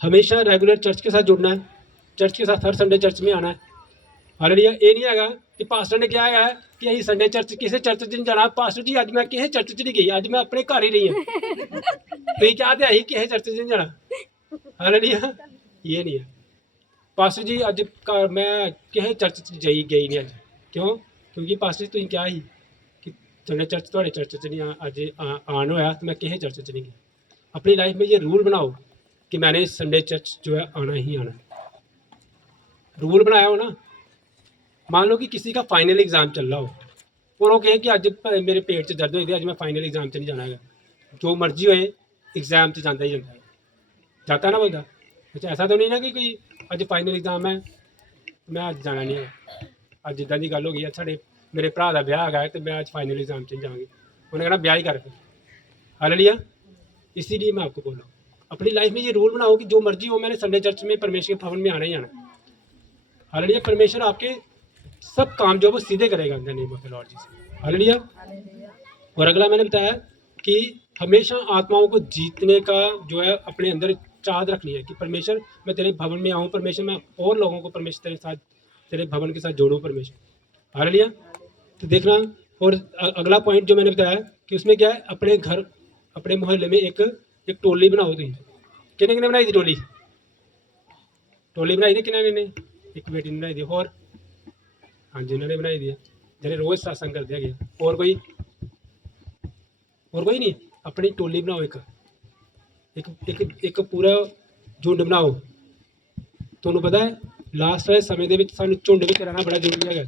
हमेशा रेगुलर चर्च के साथ जुड़ना है, चर्च के साथ हर संडे चर्च में आना है। हालेलुया। ये नहीं है कि पास्टर ने क्या है कि अं संडे चर्च किसी चर्च नहीं जाना, पास्टर जी अज मैं किसी चर्च नहीं गई, अज मैं अपने घर ही रही हूँ, तुम क्या तो किसी चर्च नहीं जाना। हालेलुया। ये नहीं है पास्टर जी अज मैं किसी चर्च गई नहीं अज, क्यों? क्योंकि पास्टर जी तुम क्या ही कि संडे चर्च थोड़े चर्च च नहीं अज आन होया तो मैं किसी चर्च च नहीं गया। अपनी लाइफ में ये रूल बनाओ कि मैंने संडे चर्च जो है आना ही आना। रूल बनाया हो ना, मान लो कि किसी का फाइनल एग्जाम चल रहा हो और वो कहे कि अज मेरे पेट से दर्द हुई थी, अज मैं फाइनल एग्जाम से नहीं जाना है, जो मर्जी होए एग्जाम से जाता ही जाता है ना बंदा। अच्छा ऐसा तो नहीं ना कि कोई अज फाइनल एग्जाम है मैं अज जाना नहीं है, अज इदा की गल हो गई साढ़े मेरे भरा का ब्याह है तो मैं अज फाइनल एग्जाम से जाऊँगी, उन्हें कहना ब्याह ही कर। हालेलुया। इसीलिए मैं आपको बोल रहा हूँ अपनी लाइफ में ये रूल बनाओ कि जो मर्जी हो मैंने संडे चर्च में परमेश्वर के भवन में आना ही आना। हालेलुया। परमेश्वर आपके सब काम जो वो सीधे करेगा इन the name of the Lord Jesus. Hallelujah. और अगला मैंने बताया कि हमेशा आत्माओं को जीतने का जो है अपने अंदर चाहत रखनी है कि परमेश्वर मैं तेरे भवन में आऊँ, परमेश्वर मैं और लोगों को परमेश्वर तेरे साथ तेरे भवन के साथ जोड़ूँ परमेश्वर। हालेलुया। तो देखना। और अगला पॉइंट जो मैंने बताया कि उसमें क्या है, अपने घर अपने मोहल्ले में एक टोली बनाओ तुम, किने किने बनाई दी टोली? टोली बनाई दी किने ने? एक बेटी ने बनाई दी। और हाँ जी उन्होंने बनाई दी है, जेह्ड़े रोज सत्संग करते हैं। और कोई नहीं? अपनी टोली बनाओ, एक एक एक एक पूरा झुंड बनाओ। ਤੁਹਾਨੂੰ ਪਤਾ ਹੈ ਲਾਸਟ ਵਾਲੇ ਸਮੇਂ ਦੇ ਵਿੱਚ ਸਾਨੂੰ ਝੁੰਡ ਵਿੱਚ ਰਹਿਣਾ ਬੜਾ ਜ਼ਰੂਰੀ ਹੈਗਾ।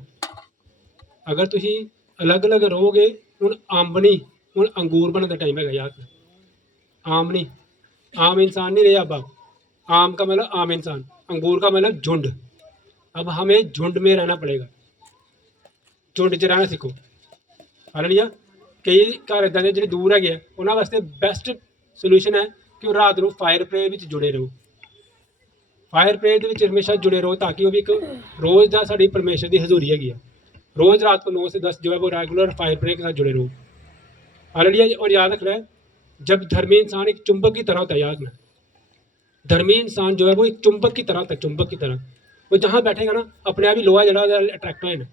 ਅਗਰ ਤੁਸੀਂ ਅਲੱਗ-ਅਲੱਗ ਰਹੋਗੇ, ਹੁਣ ਅੰਬ ਨਹੀਂ, ਹੁਣ ਅੰਗੂਰ ਬਣਨ ਦਾ टाइम हैगा यार। आम नहीं, आम इंसान नहीं रहे अब आप। आम का मतलब आम इंसान, अंगूर का मतलब झुंड। अब हमें झुंड में रहना पड़ेगा, झुंड 'ਚ रहना सीखो। हालेलुया। कई घर इदां ਦੇ ਜਿਹੜੇ ਦੂਰ ਹੈਗੇ ਆ, ਉਹਨਾਂ ਵਾਸਤੇ ਬੈਸਟ ਸੋਲੂਸ਼ਨ ਹੈ ਕਿ ਉਹ ਰਾਤ ਨੂੰ ਫਾਇਰ ਪ੍ਰੇਅਰ ਵਿੱਚ ਜੁੜੇ ਰਹੋ। ਫਾਇਰ ਪ੍ਰੇਅਰ ਦੇ ਵਿੱਚ ਹਮੇਸ਼ਾ ਜੁੜੇ ਰਹੋ, ਤਾਂ ਕਿ ਉਹ ਵੀ ਇੱਕ रोज़ ਦਾ ਸਾਡੀ परमेश्वर ਦੀ हजूरी हैगी है। रोज़ रात को 9 से 10 जो है वो रेगुलर फायर प्रेयर के साथ जुड़े रहो। हालेलुया। और याद रखना है, जब धर्मी इंसान एक चुंबक की तरह होता है, याद रखना, धर्मी इंसान जो है वो एक चुंबक की तरह होता है, चुंबक की तरह। वो जहाँ बैठेगा ना, अपने आप ही लोहा जड़ा अट्रैक्ट हो जाना।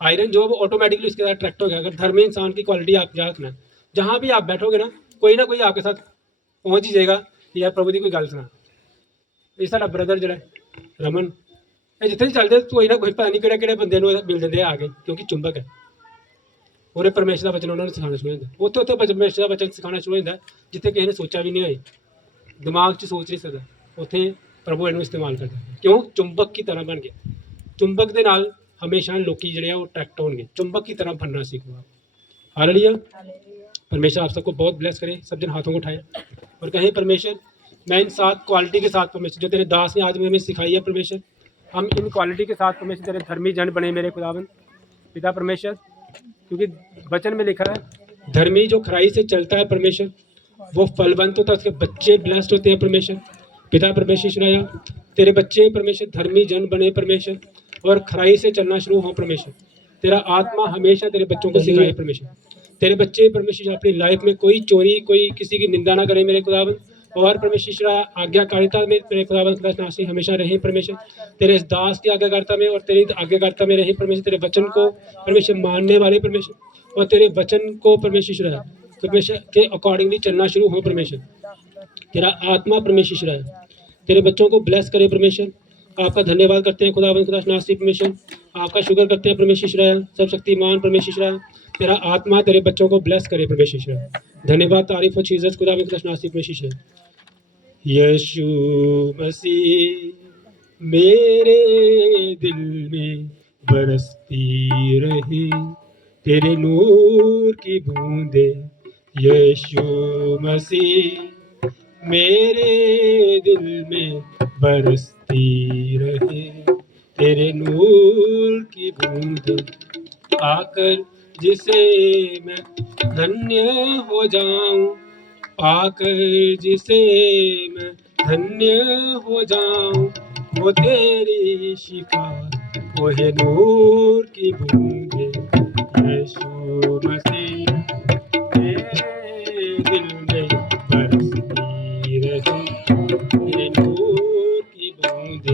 आयरन जो है वो ऑटोमेटिकली उसके साथ अट्रैक्ट हो गया। अगर धर्मी इंसान की क्वालिटी आप याद रखना, जहाँ भी आप बैठोगे ना कोई आपके साथ पहुँच ही जाएगा कि यार प्रभु की कोई गल सुना। ये साडा ब्रदर जो रमन, ये जिथे चलते कोई ना कोई पता नहीं किहड़े बंदे नूं मिल जाते आके, क्योंकि चुंबक है। और परमेश्वर का वचन उन्होंने सिखाना शुरू होता है। उत्थे परमेश्वर का वचन सिखाना शुरू होता है जिथे किसी ने सोचा भी नहीं होए, दिमाग 'ਚ सोच नहीं सकता, उत्थे प्रभु इन्हूं इस्तेमाल करता है। क्यों? चुंबक की तरह बन गया। चुंबक के नाल हमेशा लोग जिहड़े वो अट्रैक्ट होणगे। चुंबक की तरह बनना सीखो आप। हालेलुया। परमेश्वर आप सबको बहुत ब्लेस करे। सब जन हाथों को उठाएं और कहें, परमेश्वर मैं इन 7 क्वालिटी के साथ परमेश्वर जो तेरे दास ने आज हमें सिखाई है, परमेश्वर हम इन क्वालिटी के साथ परमेश्वर तेरे धर्मी जन बने मेरे खुदावन पिता परमेश्वर। क्योंकि वचन में लिखा है धर्मी जो खराई से चलता है परमेश्वर वो फलवंत होता है, उसके बच्चे ब्लेस्ड होते हैं परमेश्वर पिता परमेश्वर। सुनाया तेरे बच्चे परमेश्वर धर्मी जन बने परमेश्वर, और खराई से चलना शुरू हो परमेश्वर। तेरा आत्मा हमेशा तेरे बच्चों को सिखाए परमेश्वर। तेरे बच्चे परमेश्वर अपनी लाइफ में कोई चोरी, कोई किसी की निंदा ना करे मेरे खुदावन। और परमेश्वर आज्ञाकारिता में मेरे खुदावन नासी हमेशा रहे परमेश्वर। तेरे इस दास की आज्ञाकारिता में और तेरी आज्ञाकारिता में रहे परमेश्वर। तेरे वचन को परमेश्वर मानने वाले परमेश्वर, और तेरे वचन को परमेश्वर परमेश्वर के अकॉर्डिंगली चलना शुरू हो परमेश्वर। तेरा आत्मा परमेश्वर है, तेरे बच्चों को ब्लेस करे परमेश्वर। आपका धन्यवाद करते हैं खुदावन नासी परमेश्वर, आपका शुक्र करते हैं परमेश्वर है, सब शक्तिमान परमेश्वर है। तेरा आत्मा तेरे बच्चों को ब्लेस करे परमेश्वर है। धन्यवाद, तारीफ और चीज़ खुदावन नासी परमेश्वर है। यीशु मसीह मेरे दिल में बरसती रहे तेरे नूर की बूंदे। यीशु मसीह मेरे दिल में बरसती रहे तेरे नूर की बूंदे। आकर जिसे मैं धन्य हो जाऊं, आकर जिसे मैं धन्य हो जाऊं, वो तेरी शिफा वो है नूर की बूंदे। यीशु मसीह मेरे दिल